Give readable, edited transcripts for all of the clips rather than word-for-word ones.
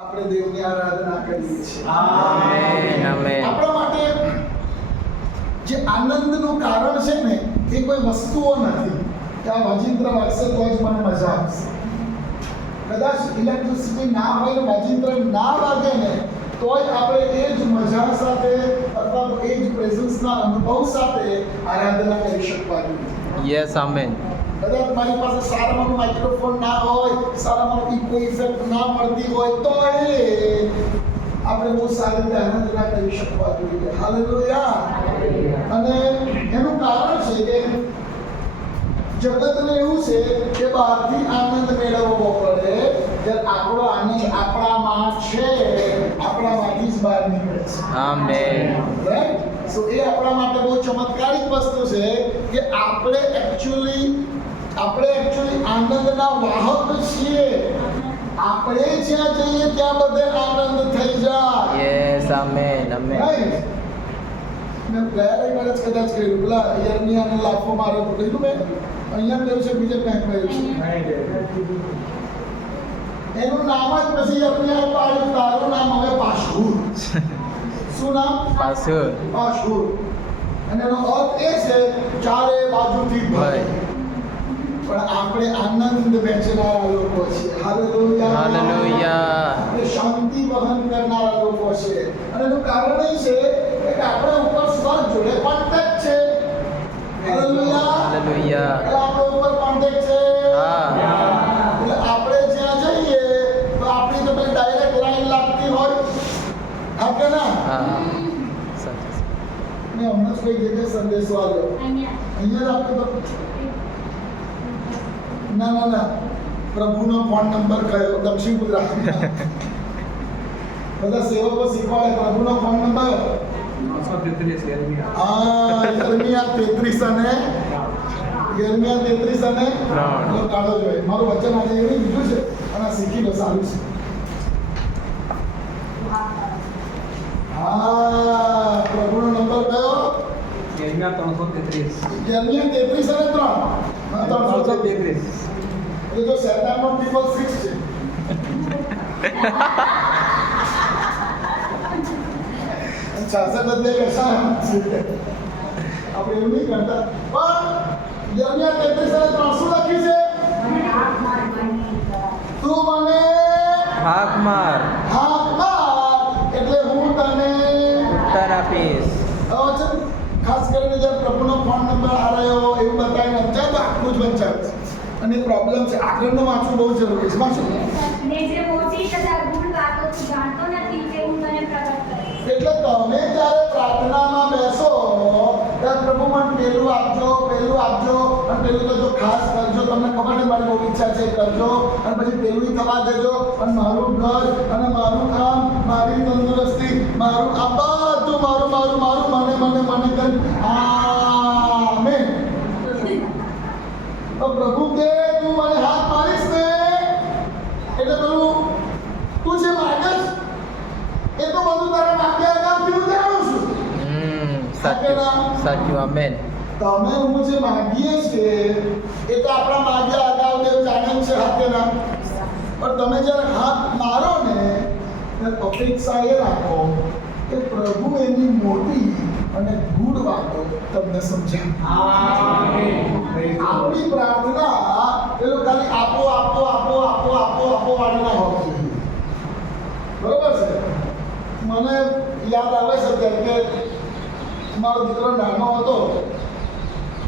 આપણે દેવની આરાધના કરીએ છીએ. Amen amen. આપણા માટે જે આનંદનું કારણ છે ને એ કોઈ વસ્તુઓ નથી કે આ વાજિંત્ર વાગશે તો જ મને મજા આવશે. કદાચ ઇલેક્ટ્રિસિટી ના હોય ને વાજિંત્ર ના વાગે ને તોય આપણે એ જ મજા સાથે અથવા એ જ પ્રેઝન્સના અનુભવ સાથે આરાધના કરી શકવાની. Yes amen. કદાચ મારી પાસે સારામાં માઇક્રોફોન ના હોય, સારામાં ઇકો ઇફેક્ટ ના મળતી હોય તો આપણે બહુ સારી રીતે આરાધના કરી શકવા જોઈએ. હાલેલુયા. અને એનું કારણ છે કે જગતને એવું છે કે બહારથી આનંદ મેળવવો પડે, જ્યારે આપણો આનંદ આપણામાં છે, આપણામાંથી જ બહાર નીકળે છે. આમેન. રાઈટ? સો એ આપણા માટે બહુ ચમત્કારિક વસ્તુ છે કે આપણે એકચ્યુઅલી આનંદના વાહક છીએ. આપણે જ્યાં જઈએ ત્યાં બધે આનંદ થઈ જાય. Yes amen amen. રાઈટ? મેં ગયા રવિવારે જ કદાચ કહ્યું, પેલા યર્મિયાને લાફો માર્યો તો કહ્યું મેં અહીંયા કહ્યું છે, બીજે ક્યાંક કહ્યું છે. એનું નામ જ પછી યર્મિયાએ પાડ્યું, તારું નામ હવે પાશૂર. શું નામ? પાછું પાશૂર. અને એનો અર્થ એ છે ચારે બાજુથી ભય. પણ આપણે આનંદ વહેંચનારા લોકો છીએ. હાલેલુયા. હાલેલુયા. આપણે શાંતિ વહન કરનારા લોકો છે. અને એનું કારણ એ છે કે આપણે ઉપર સ્વર્ગ જોડે કોન્ટેક્ટ છે. હાલેલુયા. હાલેલુયા. એટલે આપણે ઉપર કોન્ટેક્ટ છે. હા. એટલે આપણે જ્યાં જઈએ તો આપણી તો પેલી ડાયરેક્ટ લાઈન લાગતી હોય. હા કે ના? હા સાચું. મેં હમણાં જ કોઈ જગ્યાએ સંદેશો આવ્યો. અહીંયા જ આપણે તો ના પ્રભુનો ફોન નંબર કયો? દક્ષિણ ગુજરાતમાં બધા સેવકો શીખવાડે પ્રભુનો ફોન નંબર 933 હા યર્મિયા 33 અને ત્રણ. કાઢો જોઈએ. મારું વચન આજે એવું લીધું છે અને શીખી લો, સારું છે. હા પ્રભુનો નંબર કયો? યર્મિયા 333 યર્મિયા 33 અને 3. 333 એ તો શેતાનનો ટ્રિપલ 6 છે. આપણે એવું નહીં કરતા. પણ યર્મિયા 33 અને 3 શું લખ્યું છે? તું મને હાક માર હાક માર એટલે હું તને ઉત્તર આપીશ. છે. ખાસ કરીને જ્યારે પ્રભુનો ફોન નંબર હારાયો એવું બતાવીને અત્યારે તો આટલું જ વંચાય છે. અને પ્રોબ્લેમ છે, આગળનું વાંચવું બહુ જરૂરી છે. વાંચો. ને જે મોટી તથા ગૂઢ વાતો તું જાણતો નથી તે હું તને પ્રગટ કરીશ. એટલે તમે જ્યારે પ્રાર્થનામાં બેસો ત્યારે પ્રભુ મને પેલું આપજો અને પેલું તો જો ખાસ કરજો, તમને ખબર ને મારી બહુ ઈચ્છા છે કરજો, અને પછી પેલું થવા દેજો, અને મારું ઘર અને મારું કામ, મારી તંદુરસ્તી, મારું આ બધું મારું મને કર. આમેન. તો પ્રભુ કે તું મને હાથ મારીશ ને એટલે પેલું તું જે માગસ એ તો બધું તારા માગ્યા અગાઉથી હું જાણું છું. સાચું આમેન. તમે હું જે માગીએ છીએ એ તો આપણા માગ્યા અગાઉ દેવ જાણે છે. હાથેના પણ તમે જ્યારે હાથ મારો ને ત્યારે અપેક્ષા એ રાખો કે પ્રભુ એની મોટી અને ગૂઢ વાતો તમને સમજાવે. આપણી પ્રાર્થના પેલું ખાલી આપો વાળી ના હોતી જોઈએ. બરોબર છે? મને યાદ આવે છે અત્યારે કે મારો દીકરો નાનો હતો,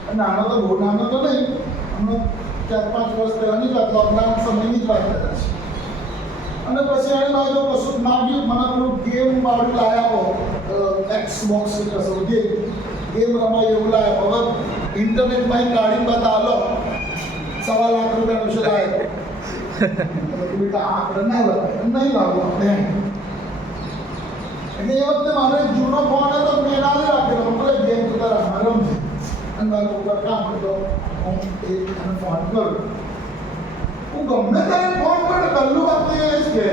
તો બહુ નાનો તો નહીં, હમણાં 4-5 વર્ષ પહેલાની જ વાત, લોકડાઉન સમયની જ વાત કરે છે. અને પછી એને મારું કશું માગ્યું, મને પેલું ગેમ વાળું લાવ્યા આપો, એક્સબોક્સ ગેમ રમાય એવું લાવ્યા આપો. હવે ઇન્ટરનેટમાં કાઢીને બતાવો, 1.25 લાખ રૂપિયાનું છે લાવ્યા. બેટા આપણે નહીં લાવો આપણે. એટલે એ વખતે મારે જૂનો ફોન હતો, મેં ના રાખેલો, મને ગેમ જતા રમાયો છે. અને મારું ઉપર કામ કરતો હું એને ફોન કરું. હું ગમે ત્યારે ફોન કરું, પહેલું વાત તો એ જ કે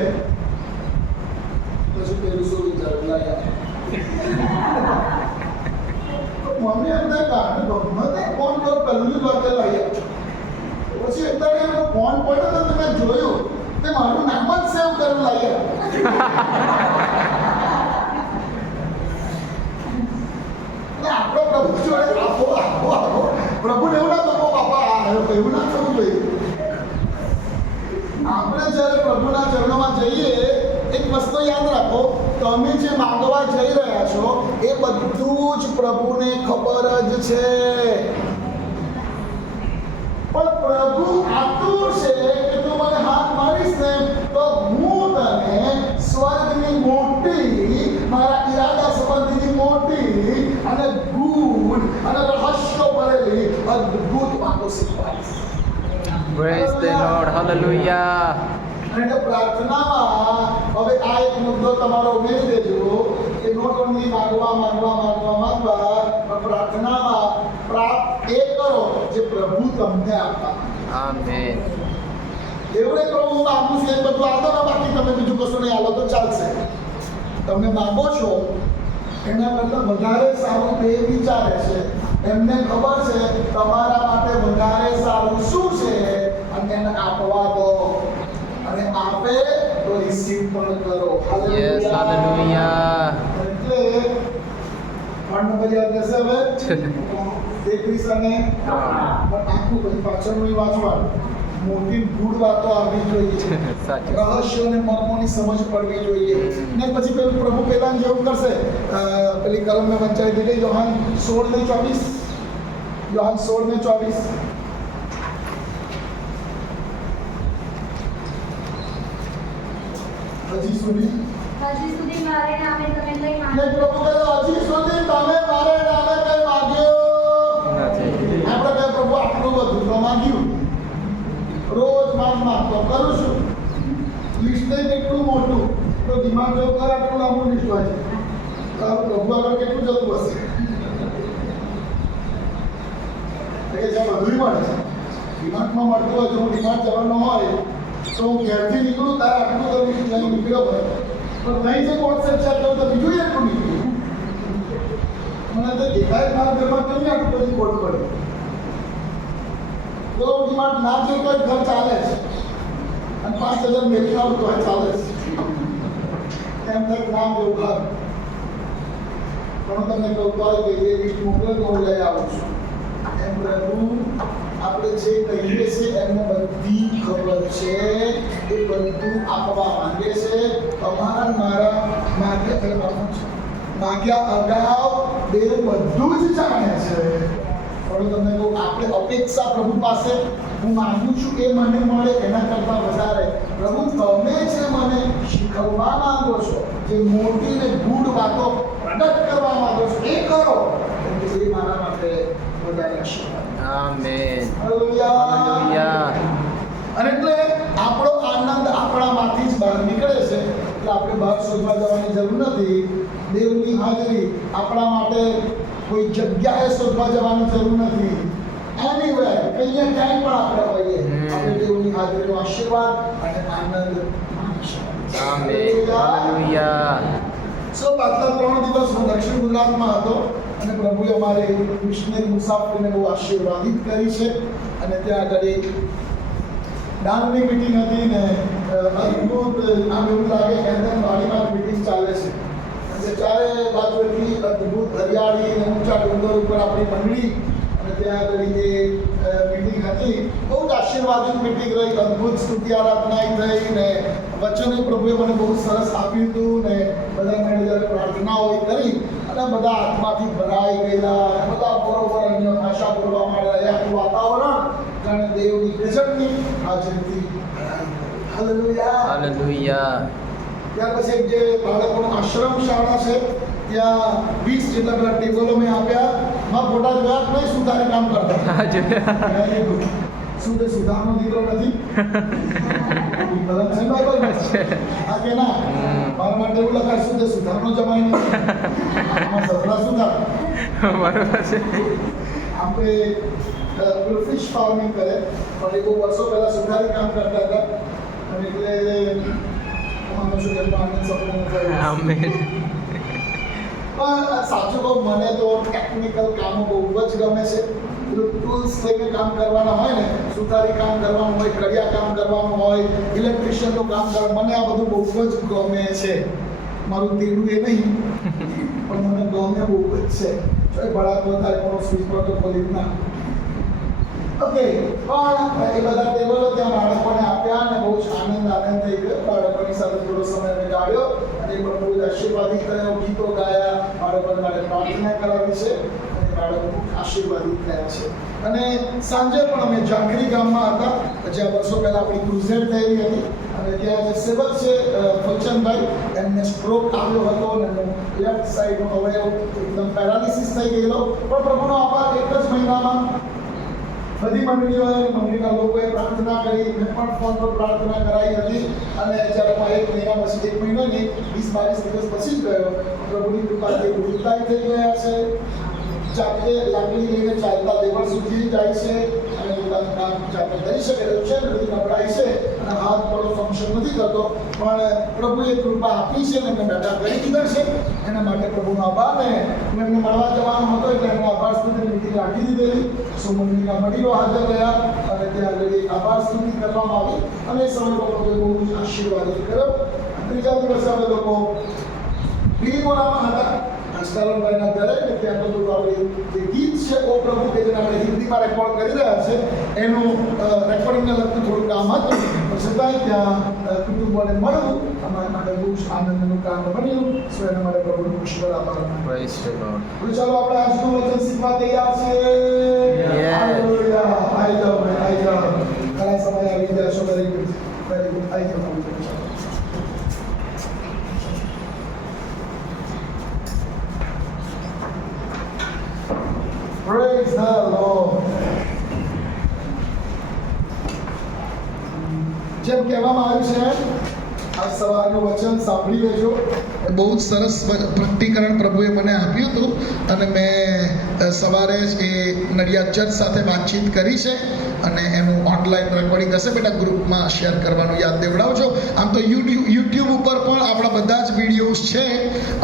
પછી પેલું શું વિચારું લાયા. મમ્મી એમને કારણે ગમે ત્યારે ફોન કરું, પહેલું જ વાત લાવી. પછી અત્યારે એનો ફોન પડ્યો તો મેં જોયું તે મારું નામ જ સેવ કર્યું લાગે. આપણો પ્રભુ જોડે આપો આપો આપો. પ્રભુને એવું ના કહો બાપા એવું ના થવું જોઈએ. આપણે જ્યારે પ્રભુના ચરણોમાં જઈએ એક વસ્તુ યાદ રાખો, તમે જે માંગવા જઈ રહ્યા છો એ બધું જ પ્રભુને ખબર જ છે. પણ પ્રભુ આતુર છે કે તું મને હાથ મારીશ ને તો હું તને સ્વર્ગની મોટી, મારા ઈરાદા સંબંધીની મોટી અને ગૂઢ અને રહસ્યો ભરેલી અદ્ભુત વાતો શીખવાડીશ. Praise the Lord. Hallelujah. અને પ્રાર્થનામાં હવે આ એક મુદ્દો તમારો ઉમેરી દેજો કે નોટ ઓનલી માંગવા પણ પ્રાર્થનામાં પ્રાપ્ત એ કરો જે પ્રભુ તમને આપતા. Amen. એવું નહીં કરો હું માંગુ છું એ બધું આપો ને બાકી તમે બીજું કશું નહીં આલો તો ચાલશે. તમે માંગો છો એના કરતાં વધારે સારું તે વિચારે છે. એમને ખબર છે તમારા માટે વધારે સારું શું છે અને એને આપવા દો. અને આપે તો રિસીવ પણ કરો. Yes, hallelujah. એટલે ફોન નંબર યાદ રહેશે હવે 31 અને પણ આખું પછી પાછળનું વાંચવાનું. મોટી ગૂઢ વાતો આવવી જોઈએ. સાચું. રહસ્યો અને મર્મોની સમજ પડવી જોઈએ. ને પછી પેલું પ્રભુ પહેલા જેવું કરશે પેલી કલમ મેં વંચાઈ દીધી યોહાન 16:24. યોહાન 16:24. હજી સુધી મારે નામે તમે કંઈ ને માંગો પ્રભુ કહે હજી સુધી તમે મારે નામે કઈ માંગ્યો નથી. આપણે કહે પ્રભુ આટલું બધું તો માંગ્યું. રોજ માંગ તો કરું છું. લિસ્ટ કેટલું મોટું તો દિમાગ જો કરે આટલું લાંબુ લિસ્ટ હોય છે. તારું પ્રભુ આગળ કેટલું જતું હશે કે જ્યાં બધું મળે છે. ડિમાન્ડમાં મળતું હોય જો હું ડિમાન્ડ જવાનો હોય તો હું ઘેરથી નીકળું તારે આટલું તો લિસ્ટ લઈને નીકળ્યો હોય પણ નહીં જે વોટ્સએપ ચેક કરું તો બીજું એટલું નીકળ્યું. મને તો દેખાય મારા ઘરમાં કેમ આટલું બધી કોટ પડે. તો ડિમાન્ડ ના છે તો ઘર ચાલે છે અને 5000 મેળવી આવું તો ચાલે છે. એમ થાય નામ જેવું ઘર પણ તમને કહું તો કે એ લિસ્ટ મોકલે તો હું લઈ આવું છું. એમ પ્રભુ આપણે જે કહીએ છીએ એમને બધી ખબર છે. એ બધું આપવા માંગે છે. તમારા મારા માગ્યા અગાઉ દેવ બધું જ જાણે છે. પણ તમને કહું આપણે અપેક્ષા પ્રભુ પાસે હું માંગુ છું એ મને મળે એના કરતાં વધારે પ્રભુ તમે જે મને શીખવવા માંગો છો, જે મોટી ને ગૂઢ વાતો પ્રગટ કરવા માંગો છો એ કરો. એ મારા માટે વધારે આશીર્વાદ. Amen. હાલેલુયા. Hallelujah. અને એટલે આપણો આનંદ આપણામાંથી જ બહાર નીકળે છે. એટલે આપણે બહાર શોધવા જવાની જરૂર નથી. દેવની હાજરી આપણા માટે કોઈ જગ્યાએ શોધવા જવાની જરૂર નથી. એનીવેર કહીએ ક્યાંય પણ આપણે હોઈએ આપણે દેવની હાજરીનો આશીર્વાદ અને આનંદ માણી શકીએ. Amen. Hallelujah. સો પાછલા 3 દિવસ હું દક્ષિણ ગુજરાતમાં હતો અને પ્રભુએ અમારી મિશનરી મુસાફરીને બહુ આશીર્વાદિત કરી છે. અને ત્યાં આગળ દાનની મીટિંગ હતી ને અદ્ભુત આમ એવું લાગે કે વાડીમાં મીટિંગ ચાલે છે. અને ચારે બાજુ એટલી અદ્ભુત હરિયાળી અને ઊંચા ડુંગર ઉપર આપણી મંડળી અને ત્યાં આગળ એ મીટિંગ હતી. બહુ જ આશીર્વાદિત મીટિંગ રહી. અદ્ભુત સ્તુતિ આરાધના થઈ ને વચનો પ્રભુએ મને બહુ સરસ આપ્યું હતું ને બધા મેં જ્યારે પ્રાર્થનાઓ કરી અને બધા આત્માથી ભરાઈ ગયેલા અને બધા બરોબર અન્ય ભાષા બોલવા માંડ્યા. આખું વાતાવરણ જાણે દેવની ગજબની હાજરીથી હાલેલુયા. Hallelujah. ત્યાર પછી એક જે બાળકોનો આશ્રમ શાળા છે ત્યાં 20 જેટલા પેલા ટેબલો મેં આપ્યા. માં ફોટા જોયા જ નહીં સુધારે કામ કરતા. હા, જોયા. શું તે સુધારનો દીકરો નથી? ભરત છે બાઈબલ આ કે ના મારા માટે એવું લખાય શું તે સુધારનો જમાઈ નથી. આમાં સસરા સુધાર બરોબર છે. આપણે ફિશ ફાર્મિંગ કરે પણ એ બહુ વર્ષો પહેલા સુધારી કામ કરતા હતા અને એટલે અમારું શું કે આનંદ સપનું થયું. Amen. પણ સાચું કહું મને તો ટેકનિકલ કામો બહુ જ ગમે છે. ટૂલ્સ લઈને કામ કરવાના હોય ને, સુતારી કામ કરવાનું હોય, કડિયા કામ કરવાનું હોય, ઇલેક્ટ્રિશિયનનું કામ કરવાનું, મને આ બધું બહુ જ ગમે છે. મારું તેડું એ નહીં પણ મને ગમે બહુ જ છે. એ ભડાકો થાય પણ સ્વિચ પર તો ખોલી ના. ઓકે, પણ એ બધા ટેબલો ત્યાં બાળકોને આપ્યા અને બહુ જ આનંદ થઈ ગયો. બાળકોની સાથે થોડો સમય વિતાવ્યો અને એ પણ બહુ જ આશીર્વાદિત થયો. ગીતો ગાયા, બાળકોને માટે પ્રાર્થના કરાવી છે અને બાળકો આશીર્વાદિત થયા છે. અને સાંજે પણ અમે ઝાંખરી ગામમાં હતા, જ્યાં વર્ષો પહેલા આપણી ક્રુઝેડ થયેલી હતી અને ત્યાં જે સેવક છે ફલચંદભાઈ, એમને સ્ટ્રોક આવ્યો હતો અને લેફ્ટ સાઈડનો અવયવ એકદમ પેરાલિસિસ થઈ ગયેલો. પણ પ્રભુનો આભાર, એક જ મહિનામાં બધી મંડળીઓએ મંડળીના લોકોએ પ્રાર્થના કરી. મેં પણ ફોન પર પ્રાર્થના કરાવી હતી અને જ્યારે એક મહિના પછી, એક મહિનો નહીં, 20-22 દિવસ પછી જ ગયો. પ્રભુની કૃપાથી વૃદ્ધાઈ થઈ ગયા છે. જાતે લાકડી લઈને ચાલતા લેવલ સુધી જાય છે અને પોતાનું કામ જાતે કરી શકે છે. બધી નબળાઈ છે અને હાથ પડો ફંક્શન નથી કરતો, પણ પ્રભુએ કૃપા આપી છે અને એમને બેઠા કરી દીધા છે. એના માટે પ્રભુનો આભાર. ને હું એમને મળવા જવાનો હતો એટલે એમને આભાર સ્તુતિ મીટિંગ રાખી દીધેલી. સોમંદિરના વડીલો હાજર રહ્યા અને ત્યાં આગળ એક આભાર સ્તુતિ કરવામાં આવી અને એ સમયમાં પ્રભુએ બહુ જ આશીર્વાદિત કર્યો. ત્રીજા દિવસે અમે લોકો બીલીમોરામાં હતા હંસકારણભાઈના ઘરે, ને ત્યાં બધું આપણે જે ગીત છે ઓ પ્રભુ કે જેને આપણે હિન્દીમાં રેકોર્ડ કરી રહ્યા છે એનું રેકોર્ડિંગને લગતું થોડું કામ હતું. પણ છતાંય ત્યાં કુટુંબોને મળવું અમારા માટે બહુ જ આનંદનું કામ બન્યું. સો એના માટે પ્રભુનો પુષ્કળ આભાર. Praise the Lord. તો ચાલો આપણે આજનું વચન શીખવા તૈયાર છીએ. Yes. હાલેલુયા. આવી જાઓ ભાઈ, આવી જાઓ. ઘણા સમય આવી ગયા છો. Very good, very good. આવી જાઓ, આવી જાઓ. Praise the Lord. જેમ કહેવામાં આવ્યું છે, આ સવારનું વચન સાંભળી લેજો. બહુ જ સરસ પ્રકટીકરણ પ્રભુએ મને આપ્યું હતું અને મેં સવારે જ એ નડિયાદ ચર્ચ સાથે વાતચીત કરી છે અને એનું ઓનલાઈન રેકોર્ડિંગ હશે. બેટા ગ્રુપમાં શેર કરવાનું યાદ દેવડાવજો. આમ તો યુટ્યુબ ઉપર પણ આપણા બધા જ વિડીયોઝ છે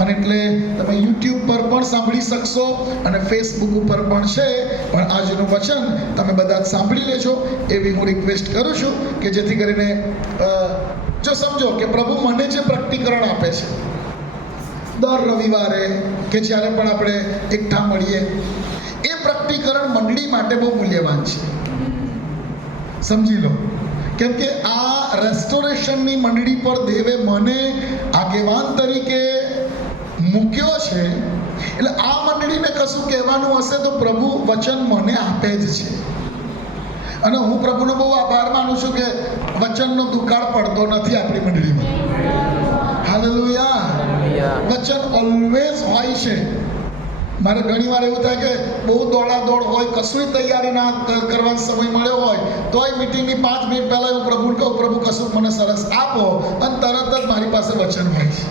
અને એટલે તમે યુટ્યુબ પર પણ સાંભળી શકશો અને ફેસબુક ઉપર પણ છે. પણ આજનું વચન તમે બધા જ સાંભળી લેજો એવી હું રિક્વેસ્ટ કરું છું કે જેથી કરીને જો સમજો કે પ્રભુ મને જે પ્રકટીકરણ આપે છે દર રવિવારે કે જ્યારે પણ આપણે એકઠા મળીએ, એ પ્રકટીકરણ મંડળી માટે બહુ મૂલ્યવાન છે. સમજી લો, કેમ કે આ રેસ્ટોરેશનની મંડળી પર દેવે મને આગેવાન તરીકે મૂક્યો છે. એટલે આ મંડળીને કશું કહેવાનું હશે તો પ્રભુ વચન મને આપે જ છે અને હું પ્રભુનો બહુ આભાર માનું છું કે વચનનો દુકાળ પડતો નથી આપણી મંડળીમાં. હાલેલુયા. વચન ઓલવેઝ હોય છે. મારે ઘણી વાર એવું થાય કે બહુ દોડાદોડ હોય, કશું તૈયારી ના કરવાનો સમય મળ્યો હોય તોય મિટિંગની 5 મિનિટ પહેલાં હું પ્રભુને કહું, પ્રભુ કશું મને સરસ આપો, અને તરત જ મારી પાસે વચન હોય છે.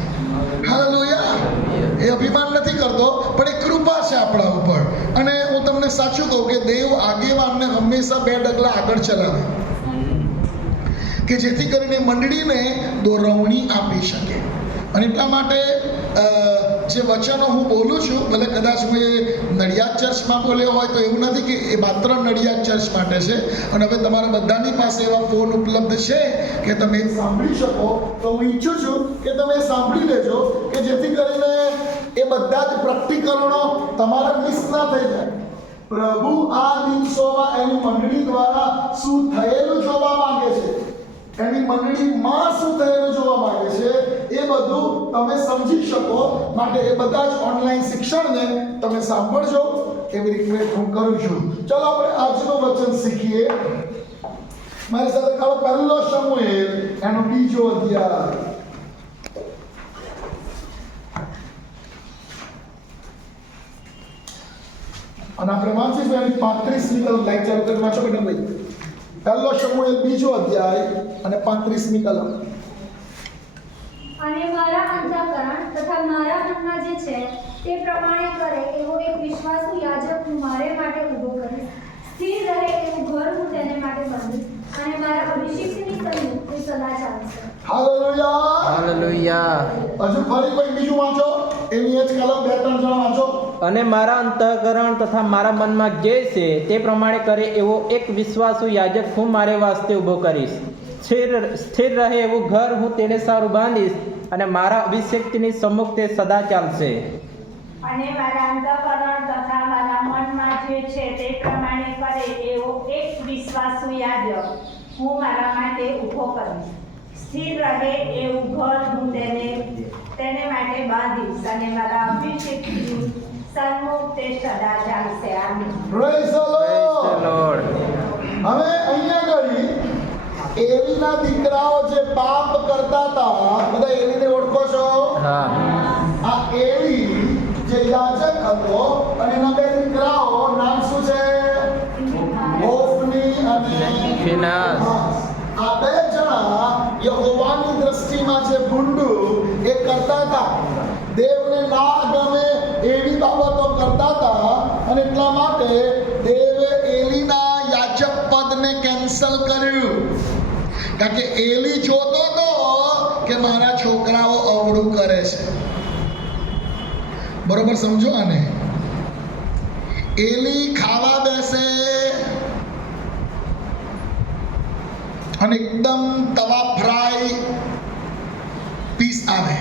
હાલેલુયા. એ અભિમાન નથી કરતો, પણ એ કૃપા છે આપણા ઉપર. અને હું તમને સાચું કહું કે દેવ આગેવાનને હંમેશા 2 ડગલા આગળ ચલાવે કે જેથી કરીને મંડળીને દોરવણી આપી શકે. અને એટલા માટે જે વચનો હું બોલું છું, ભલે કદાચ હું એ નડિયાદ ચર્ચમાં બોલ્યો હોય તો એવું નથી કે એ માત્ર નડિયાદ ચર્ચ માટે છે. અને હવે તમારા બધાની પાસે એવા ફોન ઉપલબ્ધ છે કે તમે સાંભળી શકો. તો હું ઈચ્છું છું કે તમે સાંભળી લેજો કે જેથી કરીને એ બધા જ પ્રકટીકરણો તમારા મિસ ના થઈ જાય. પ્રભુ આ દિવસોમાં એની મંડળી દ્વારા શું થયેલું જોવા માંગે છે, એની મંડળીમાં શું થયેલું જોવા માંગે છે, એ બધું તમે સમજી શકો. માટે એ બધા જ ઓનલાઈન શિક્ષણને તમે સાંભળજો એવી રિક્વેસ્ટ હું કરું છું. ચલો આપણે આજનું વચન શીખીએ. મારી સાથે કાઢો પહેલો શમુએલ એનો 2જો અધ્યાય. અને આપણે વાંચીશું એની 35મી કલમ. લાઈક ચાલુ કરી વાંચો બેટા ભાઈ. પહેલો શમુએલ 2જો અધ્યાય અને 35મી કલમ. અને મારા અંતઃકરણ તથા મારા મનમાં જે છે તે પ્રમાણે કરે એવો એક વિશ્વાસુ યાજક હું મારે માટે ઊભો કરીશ. સ્થિર રહે એવું ઘર હું તેને માટે બાંધીશ અને મારા અભિષિક્તની સહી તે સદા ચાલશે. હાલેલુયા. Hallelujah. હજુ ફરી કોઈ બીજું વાંચો, એની જ કલમ 2-3 જણ વાંચો. અને મારા અંતઃકરણ તથા મારા મનમાં જે છે તે પ્રમાણે કરે એવો એક વિશ્વાસુ યાજક હું મારે વાસ્તે ઊભો કરીશ. સ્થિર રહે એવું ઘર હું તેને સારું બાંધીશ, અને મારા અભિષેકની સમ્મુખ તે સદા ચાલશે. અને મારા અંતઃકરણ તથા મારા મનમાં જે છે તે પ્રમાણે કરે એવો એક વિશ્વાસુ યાજક હું મારા માટે ઊભો કરીશ. સ્થિર રહે એવું ઘર હું તેને માટે બાંધીશ, અને મારા અભિષેકની સન્મુખ તે સદા ચાલશે. આમીન. Praise the Praise the Lord. Lord. હવે અહીંયા ઘડી એલીના દીકરાઓ જે પાપ કરતા હતા, બધા એલીને ઓળખો છો? હા. આ એલી જે યાજક હતો અને એના બે દીકરાઓ, નામ શું છે? હોફની અને ફિનાસ. આ બે જણા યહોવાની દ્રષ્ટિમાં જે ભૂંડું એ કરતા હતા, દેવને ના ગમે એવી બાબતો કરતા હતા, અને એટલા માટે દેવે એલીના યાજક પદને કેન્સલ કર્યું. કારણ કે એલી જોતો હતો કે મારા છોકરાઓ અવળું કરે છે. બરોબર સમજો આને. એલી ખાવા બેસે અને એકદમ તવા ફ્રાય પીસ આવે.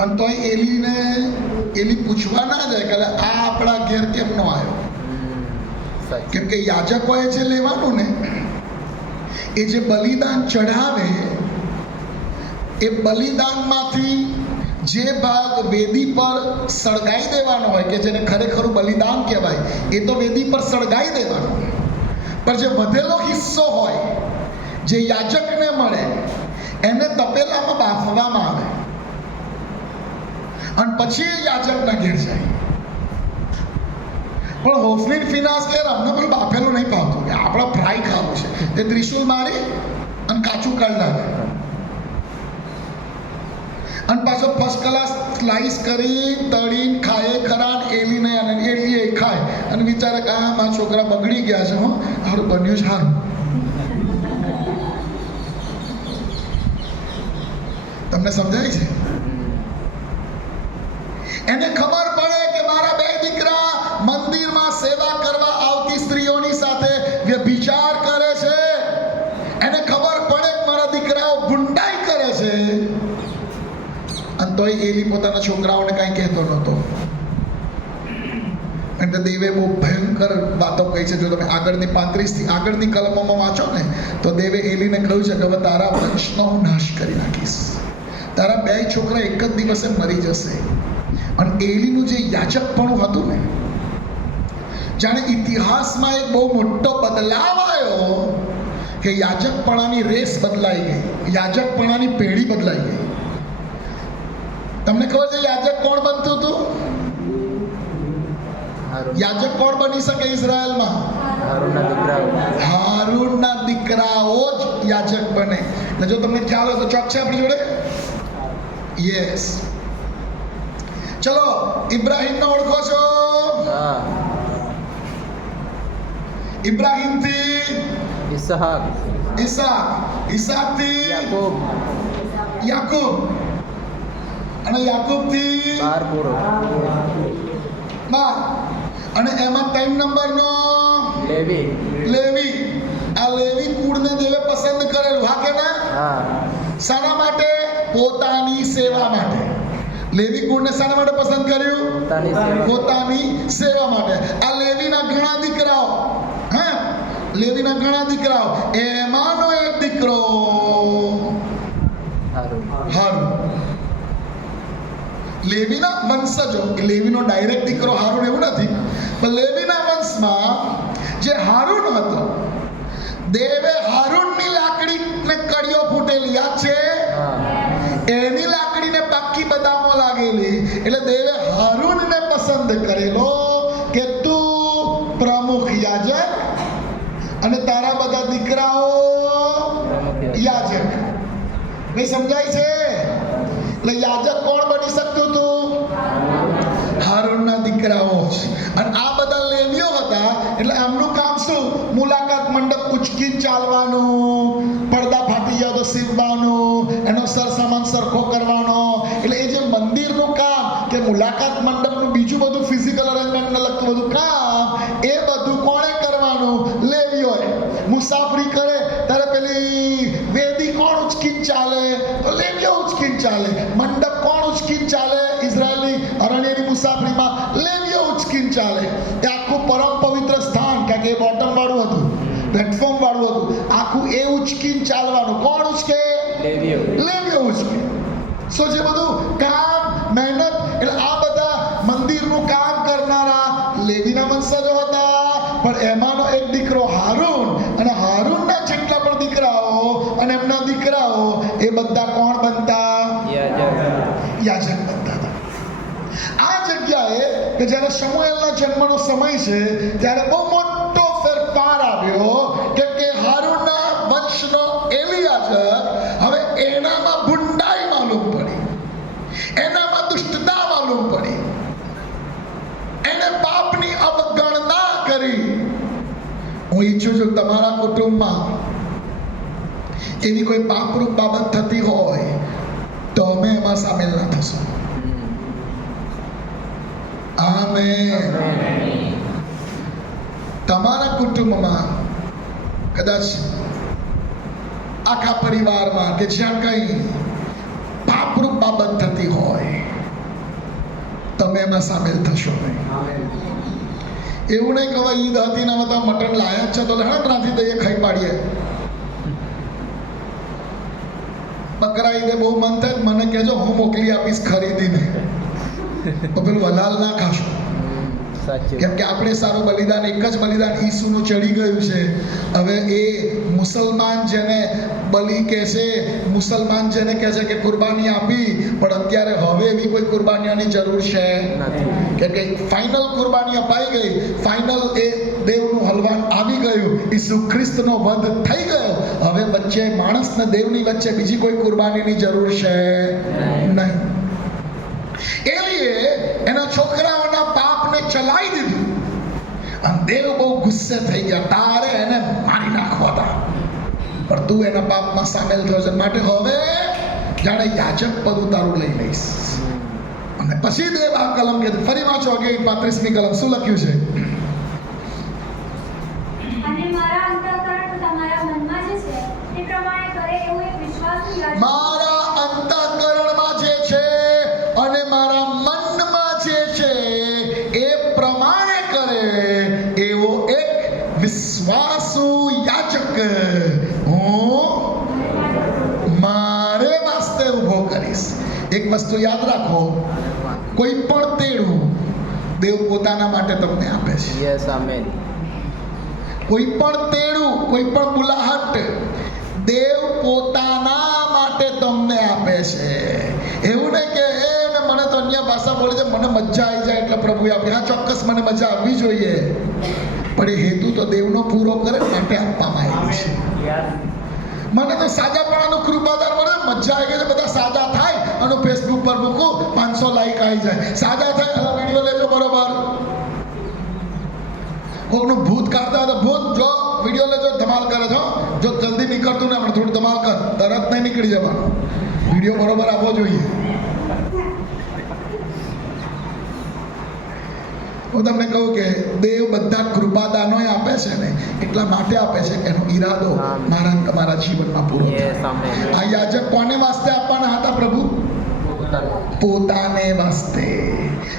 અને તો એલી પૂછવા ના જાય કે આ આપણા ઘેર કેમ નો આવ્યો. કેમ કે યાજકોએ જે લેવાનું ને, એ જે બલિદાન ચઢાવે, એ બલિદાનમાંથી જે ભાગ વેદી પર સળગાઈ દેવાનો હોય, કે જેને ખરેખર બલિદાન કહેવાય, એ તો વેદી પર સળગાઈ દેવાનો. પણ જે વધેલો હિસ્સો હોય, જે યાજકને મળે, એને તપેલામાં બાફવામાં આવે, અને પછી એ યાજકના ઘેર જાય. પણ હોફની ફિનાસ કે અમને પણ બાફેલું નહીં ભાવતું, આપણે ફ્રાય ખાવું છે. તે ત્રિશુલ મારી અને કાચું કાઢી નાખે, અને પાછો ફર્સ્ટ ક્લાસ સ્લાઇસ કરી તળીને ખાય ખરા. એલી નહીં, અને એલી એ ખાય અને વિચારે કે આ મારા છોકરા બગડી ગયા છે, હો સારું બન્યું છે, સારું. તમને સમજાય છે? એને ખબર પડે કે મારા બે દીકરા મંદિરમાં સેવા કરવા આવતી સ્ત્રીઓની સાથે વ્યભિચાર કરે છે. એને ખબર પડે કે મારા દીકરાઓ ગુંડાઈ કરે છે, અને તોય એલી પોતાના છોકરાઓને કાંઈ કહેતો નહોતો. એટલે દેવે બહુ ભયંકર વાતો કહી છે. જો તમે આગળની 35 થી આગળની કલમોમાં વાંચો ને, તો દેવે એલીને કહ્યું છે કે હવે તારા વંશનો હું નાશ કરી નાખીશ. તારા બે છોકરા એક જ દિવસે મરી જશે. અને એલીનું જે યાજકપણું હતું ને, જાણે ઇતિહાસમાં એક બહુ મોટો બદલાવ આવ્યો, કે યાજકપણાની રેસ બદલાઈ ગઈ, યાજકપણાની પેઢી બદલાઈ ગઈ. તમને ખબર છે યાજક કોણ બનતું હતું? યાજક કોણ બની શકે ઇઝરાયલમાં? હારૂનના દીકરાઓ જ યાજક બને. એટલે જો તમને ખ્યાલ હોય તો ચોક છે આપણી જોડે. યસ. ચલો, ઇબ્રાહીમને ઓળખો છો? ઇબ્રાહીમ થી ઈસાક, ઈસાક થી યાકૂબ, અને યાકૂબ થી 12, અને એમાં 3 નંબરનો લેવી. આ લેવી કુળને દેવે પસંદ કરેલું, હા કે ના? શાના માટે? પોતાની સેવા માટે. લેવી કુળને શાના માટે પસંદ કર્યું? પોતાની સેવા માટે. આ લેવીના ઘણા દીકરાઓ, હા, લેવીના ઘણા દીકરાઓ, એમાંનો એક દીકરો હારૂન. લેવીના વંશજો, લેવીનો ડાયરેક્ટ દીકરો હારૂન એવું નથી, પણ લેવીના વંશમાં જે હારૂન હતો, દેવે હારૂનની લાકડીને કડીઓ ફૂટેલી, યાદ છે? એની લાકડીને પાકી બદામો લાગેલી. એટલે દેવે હારૂનને પસંદ કરેલો કે તું પ્રમુખ યાજક અને તારા બધા દીકરાઓ યાજક. નહીં સમજાય છે? એટલે યાજક કોણ બની શકતું હતું? હારૂનના દીકરાઓ જ. અને આ બધા લેવીઓ હતા, એટલે એમનું કામ શું? મુલાકાત મંડપ ઉચકીને ચાલવાનું, પડદા ફાટી જાય તો સીવવાનું, એનો સરસામાન સરખો કરવાનો. એટલે એ જે મંદિરનું કામ કે મુલાકાત મંડપનું બીજું બધું ફિઝિકલ અરેન્જમેન્ટને લગતું બધું કામ એ બધું કોણે કરવાનું? લેવીઓએ. મુસાફરી કરે ત્યારે પેલી વેદી કોણ ઉચકીને ચાલે? તો લેવીઓ ઉચકીને ચાલે. મંડપ કોણ ઉચકીને ચાલે? ઇઝરાયલની અરણ્યની મુસાફરીમાં લેવીઓ ઉચકીને ચાલે. એ આખું પરમ પવિત્ર સ્થાન, કારણ કે એ બોટમ વાળું હતું, પ્લેટફોર્મ વાળું હતું, આખું એ ઉચકીને ચાલવાનું. કોણ ઉચકે? લેવીઓ ઉચકે. સો જે બધું કામ, મહેનત, એટલે આ બધા મંદિરનું કામ કરનારા લેવીના વંશજો હતા. પણ એમાંનો એક દીકરો હારૂન, અને હારૂનના જેટલા પણ દીકરાઓ અને એમના દીકરાઓ એ બધા કોણ બનતા? યાજક બનતા હતા. આ જગ્યાએ કે જ્યારે શમૂએલના જન્મનો સમય છે ત્યારે બહુ મોટો ફેરફાર આવ્યો, કેમ કે હારૂનના વંશનો એલિયાજક હવે એનામાં ભૂંડાઈ માલુમ પડી, એનામાં દુષ્ટતા માલુમ પડી, એને પાપની અવગણના કરી. હું ઈચ્છું છું તમારા કુટુંબમાં એવી કોઈ પાપરૂપ બાબત થતી હોય તો અમે એમાં સામેલ ના થશું. આમેન. તમારા કુટુંબમાં કદાચ આખા પરિવારમાં કે જ્યાં કઈ પાપરૂપ બાબત થતી હોય તમે એમાં સામેલ થશો નહીં. એવું નહીં કે હવે ઈદ હતી ને હવે તો મટન લાયા છે તો હળક નાથી દઈએ, ખાઈ પાડીએ. બકરા ઈદે બહુ મન થાય મને કહેજો, હું મોકલી આપીશ ખરીદીને, તો પેલું હલાલ ના ખાશો. કેમ કે આપણે સારું બલિદાન, એક જ બલિદાન ઈસુનું ચડી ગયું છે. હવે એ મુસલમાન જેને બલિ કહે છે, મુસલમાન જેને કહે છે કે કુરબાની આપી, પણ અત્યારે હવે એવી કોઈ કુરબાનીઓની જરૂર છે કેમ કે ફાઇનલ કુરબાની અપાઈ ગઈ, ફાઇનલ એ દેવનું હલવાન આવી ગયું, ઈસુ ખ્રિસ્તનો વધ થઈ ગયો. હવે વચ્ચે માણસ ને દેવની વચ્ચે બીજી કોઈ કુરબાનીની જરૂર છે નહીં. એલીએ એના છોકરાઓના પાપને ચલાવી દીધું અને દેવ બહુ ગુસ્સે થઈ ગયા, તારે એને મારી નાખવા, પણ તું એના પાપમાં સામેલ થયો છે, માટે હવે જાણે યાજક પદ તારું લઈ લઈશ. અને પછી દેવ આ કલમ કે ફરી વાંચો કે 35મી કલમ શું લખ્યું છે? અને મારા અંતઃકરણ તમારા મનમાં જે છે તે પ્રમાણે કરે એવો એક વિશ્વાસુ યાજક. મારા અંતઃકરણમાં જે છે અને મારા મનમાં જે છે એ પ્રમાણે કરે એવો એક વિશ્વાસુ યાજક હું મારે વાસ્તે ઊભો કરીશ. એક વસ્તુ યાદ રાખો, કોઈ પણ તેડું દેવ પોતાના માટે તમને આપે છે. Yes, amen. કોઈ પણ તેડું, કોઈ પણ બુલાહટ દેવ પોતાના માટે તમને આપે છે. એવું નહીં કે મને તો અન્ય ભાષા બોલે છે, મને મજા આવી જાય એટલે પ્રભુએ આપી. હા, ચોક્કસ મને મજા આવવી જોઈએ, પણ એ હેતુ તો દેવનો પૂરો કરે માટે આપવામાં આવ્યું છે. મને તો સાજાપણાનું કૃપાદાન મળે, મજા આવી ગઈ છે, બધા સાજા થાય અને ફેસબુક પર મૂકું, 500 લાઈક આવી જાય. સાજા થાય, વિડીયો લેજો બરોબર. કોઈનું ભૂત કાઢતા હોય તો ભૂત જો વિડીયો લેજો, ધમાલ કરે છો. જો જલ્દી નીકળતું ને થોડું ધમાલ કર, તરત નહીં નીકળી જવાનું. વિડીયો બરોબર આપવો જોઈએ. હું તમને કહું કે દેવ બધા કૃપાદાનો આપે છે ને એટલા માટે આપે છે કે એનો ઈરાદો મારા તમારા જીવનમાં પૂરો થાય. આ યાજક કોને વાસ્તે આપવાના હતા પ્રભુ? પોતાને વાસ્તે.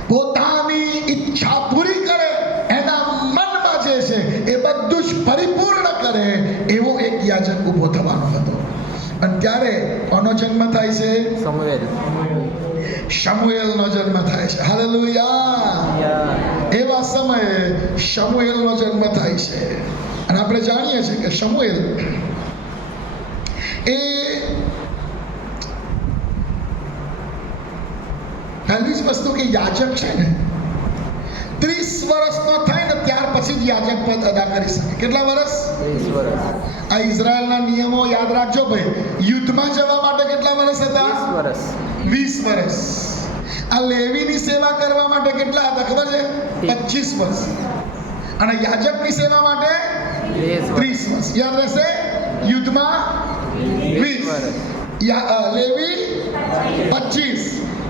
પોતાની ઈચ્છા પૂરી કરે, એના મનમાં જે છે એ બધું જ પરિપૂર્ણ કરે એવો એક યાજક ઊભો થવાનો હતો. અને ત્યારે કોનો જન્મ થાય છે? શમૂએલનો જન્મ થાય છે. હાલેલુયા. એવા સમયે શમૂએલનો જન્મ થાય છે. અને આપણે જાણીએ છીએ કે શમૂએલ એ પહેલી જ વસ્તુ કે યાજક છે ને 30 વર્ષનો થાય ને ત્યાર પછી જ યાજક પદ અદા કરી શકે. કેટલા વર્ષ? 30 વર્ષ. આ ઇઝરાયલના નિયમો યાદ રાખજો ભાઈ. યુદ્ધમાં જવા માટે કેટલા વર્ષ હતા? 20 વર્ષ. 20 વર્ષ. આ લેવીની સેવા કરવા માટે કેટલા હતા ખબર છે? 25 વર્ષ. અને યાજકની સેવા માટે 30 વર્ષ. યાદ રહેશે? યુદ્ધમાં 20. લેવી 25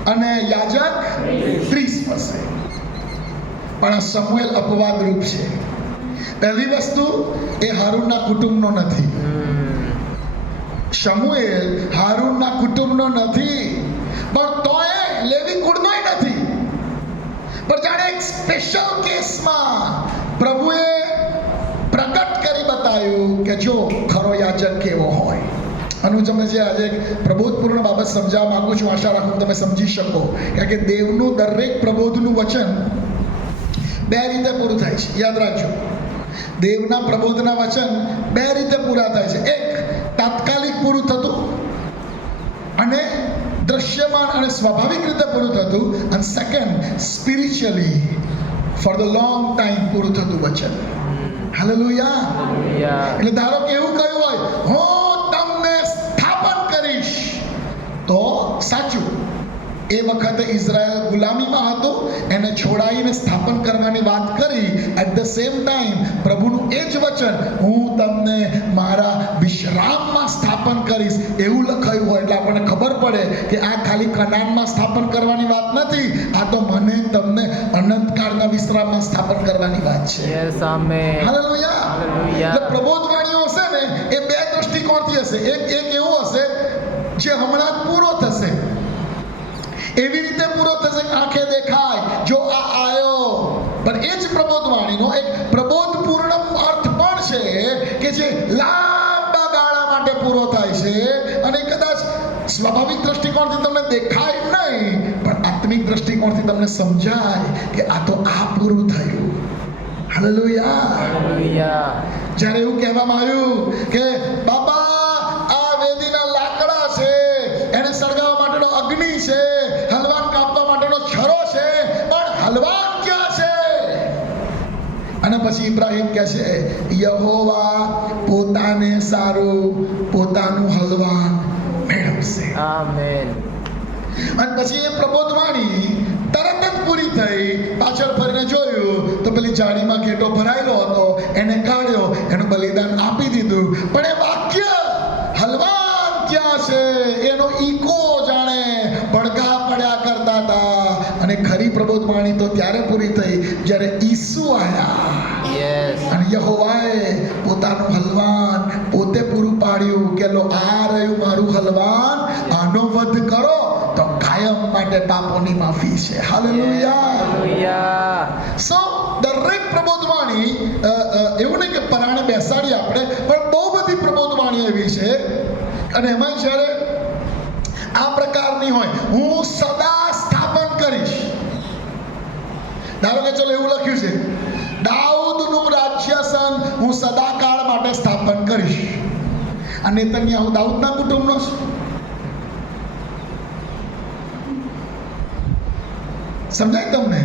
અને યાજક 30 વર્ષે. પણ આ સમુએલ અપવાદરૂપ છે. પહેલી વસ્તુ એ હારૂનના કુટુંબનો નથી. શમુએલ હારૂનના કુટુંબનો નથી, પણ તોય લેવી કુળનોય નથી. પણ જાણે એક સ્પેશિયલ કેસમાં પ્રભુએ પ્રગટ કરી બતાવ્યું કે જો ખરો યાજક કેવો હોય. અને હું તમને જે આજે એક પ્રબોધપૂર્ણ બાબત સમજાવવા માંગુ છું, આશા રાખું તમે સમજી શકો. કારણ કે દેવનું દરેક પ્રબોધનું વચન બે રીતે પૂરું થાય છે. યાદ રાખજો, દેવના પ્રબોધના વચન બે રીતે પૂરા થાય છે. એક તાત્કાલિક પૂરું થતું અને દ્રશ્યમાન અને સ્વાભાવિક રીતે પૂરું થતું, અને second spiritually for the long time પૂરું થતું વચન. હાલેલુયા. એટલે ધારો કે એવું કહ્યું હોય, હું તમને સ્થાપન કરીશ, તો સાચું. એ વખતે ઇઝરાયલ ગુલામીમાં હતો, એને છોડાઈને સ્થાપન કરવાની વાત કરી. એટ ધ સેમ ટાઈમ પ્રભુનું એ જ વચન, હું તમને મારા વિશ્રામમાં સ્થાપન કરીશ, એવું લખાયું હોય. એટલે આપણને ખબર પડે કે આ ખાલી કનાનમાં સ્થાપન કરવાની વાત નથી, આ તો મને તમને અનંતકાળના વિશ્રામમાં સ્થાપન કરવાની વાત છે. Yes, amen. હાલેલુયા. એટલે પ્રબોધવાણીઓ હશે ને એ બે દ્રષ્ટિકોણથી હશે. એક એવો હશે જે હમણાં જ પૂરો થશે, એવી રીતે પૂરો થશે કે આંખે દેખાય જો આ આયો. પણ એ જ પ્રબોધવાણીનો એક પ્રબોધપૂર્ણ અર્થ પણ છે કે જે લાંબા ગાળા માટે પૂરો થાય છે, અને કદાચ સ્વાભાવિક દ્રષ્ટિકોણથી તમને દેખાય નહીં, પણ આત્મિક દ્રષ્ટિકોણથી તમને સમજાય કે આ તો આ પૂરું થયું. હાલેલુયા. જ્યારે એવું કહેવામાં આવ્યું કે બાબા આ વેદીના લાકડા છે, એને સળગાવવા માટેનો અગ્નિ છે, હલવાન કાપવા માટેનો છરો છે, પણ હલવાન ક્યાં છે? અને પછી ઇબ્રાહિમ કહે છે યહોવા પોતાને સારું પોતાનું હલવાન મેળવશે. આમેન. અને પછી એ પ્રબોધવાણી તરત જ પૂરી થઈ. પાછળ ફરીને જોયું તો પેલી જાળીમાં ઘેટો ભરાયેલો હતો, એને કાઢ્યો, એનું બલિદાન આપી દીધું. પણ એ વાક્ય હલવાન ક્યાં છે એનો ઈકો જાણે ભડકા પડ્યા કરતા હતા. અને ખરી પ્રબોધવાણી તો ત્યારે પૂરી થઈ જ્યારે ઈસુ આવ્યા. યસ. અને યહોવાએ પોતાનું હલવાન પોતે પૂરું પાડ્યું કે લો આ રહ્યું મારું હલવાન, આનો વધ કરો તો કાયમ માટે પાપોની માફી છે. હાલેલુયા. સો દરેક પ્રબોધવાણી એવું નહીં કે પરાણે બેસાડી આપણે, પણ બહુ બધી પ્રબોધવાણી એવી છે. અને એમાં જ્યારે આ પ્રકારની હોય, હું સદા સ્થાપન કરીશ. ધારો કે ચલો એવું લખ્યું છે દાઉદનું રાજ્યાસન હું સદાકાળ માટે સ્થાપન કરીશ. આ નેતન્યાહુ દાઉદના કુટુંબનો છે. સમજાય તમને?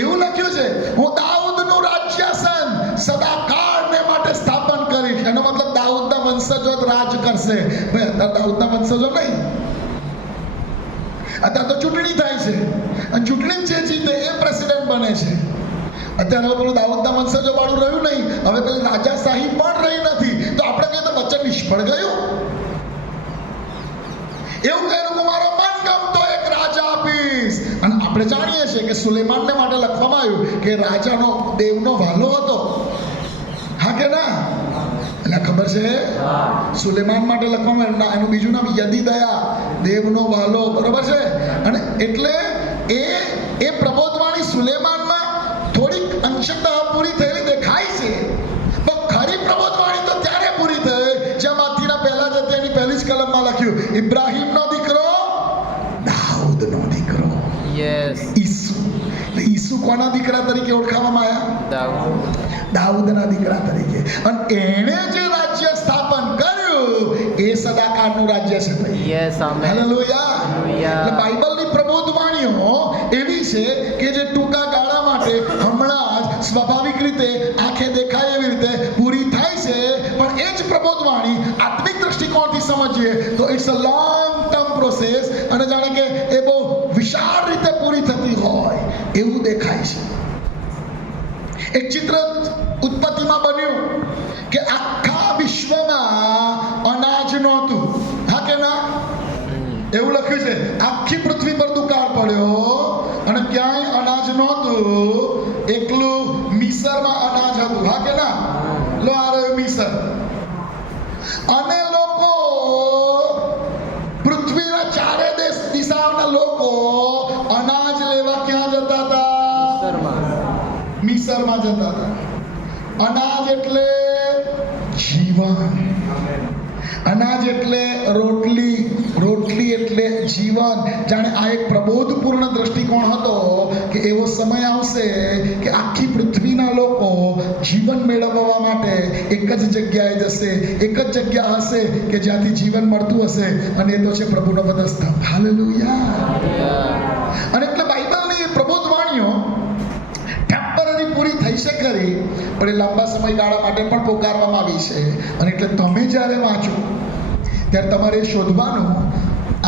એવું લખ્યું છે હું દાઉદનું રાજ્યાસન સદાકાળને માટે સ્થાપન કરીશ. એનો મતલબ દાઉદના વંશજો જ રાજ કરશે. ભાઈ અત્યારે દાઉદના વંશજો નહીં, અત્યારે તો ચૂંટણી થાય છે, અને ચૂંટણી જે જીતે એ પ્રેસિડેન્ટ બને છે. અત્યારે હવે પેલું દાઉદના વંશજો વાળું રહ્યું નહીં, હવે પેલી રાજાશાહી પણ રહી નથી. તો આપણે કહીએ તો વચન નિષ્ફળ ગયું. એવું કહ્યું કે મારો મનગમતો એક રાજા આપીશ. અને આપણે જાણીએ છીએ કે સુલેમાનને માટે લખવામાં આવ્યું કે રાજાનો દેવનો વાલો હતો. હા કે ના? એટલે ખબર છે સુલેમાન માટે લખવામાં આવ્યું, એનું બીજું નામ યદિદયા, દેવનો વાલો. બરોબર છે? અને એટલે એ પ્રબોધવાણી સુલેમાનમાં થોડીક અંશતઃ પૂરી થયેલી દેખાય છે, પણ ખરી પ્રબોધવાણી તો ત્યારે પૂરી થઈ જેમાંથી પહેલા જ એની પહેલી જ કલમમાં લખ્યું ઇબ્રાહિમનો દીકરો, દાઉદનો દીકરો. યસ. ઈસુ. એટલે ઈસુ કોના દીકરા તરીકે ઓળખાવામાં આવ્યા? દાઉદના દીકરા તરીકે. અને એણે જે રાજ્ય સ્થાપન કર્યું એ સદાકાળનું રાજ્ય છે ભાઈ. Yes, amen. હાલેલુયા. એટલે બાઇબલની પ્રબોધવાણીઓ એવી છે કે જે ટૂંકા ગાળા માટે હમણાં જ સ્વાભાવિક રીતે આંખે દેખાય એવી રીતે પૂરી થાય છે, પણ એ જ પ્રબોધવાણી આત્મિક દ્રષ્ટિકોણથી સમજીએ તો it's a long term process, અને જાણે કે એ બહુ વિશાળ રીતે પૂરી થતી હોય એવું દેખાય છે. એક ચિત્ર ઉત્પત્તિમાં બન્યું કે આખા વિશ્વમાં અનાજ નહોતું. અને લોકો પૃથ્વીના ચારે દિશાઓના લોકો અનાજ લેવા ક્યાં જતા હતા? મિસરમાં જતા હતા. અનાજ એટલે જીવન, અનાજ એટલે રોટલી, રોટલી એટલે જીવન. જાણે આ એક પ્રબોધપૂર્ણ દ્રષ્ટિકોણ હતો કે એવો સમય આવશે કે આખી પૃથ્વીના લોકો જીવન મેળવવા માટે એક જ જગ્યાએ જશે, એક જ જગ્યા હશે કે જ્યાંથી જીવન મળતું હશે, અને એ તો છે પ્રભુનો પદસ્થાન. હાલેલુયા. અને એટલે બાઇબલની પ્રબોધવાણીઓ ટેમ્પરરી પૂરી થઈ છે ખરી, પણ એ લાંબા સમયગાળા માટે પણ પોકારવામાં આવી છે. અને એટલે તમે જ્યારે વાંચો ત્યારે તમારે શોધવાનું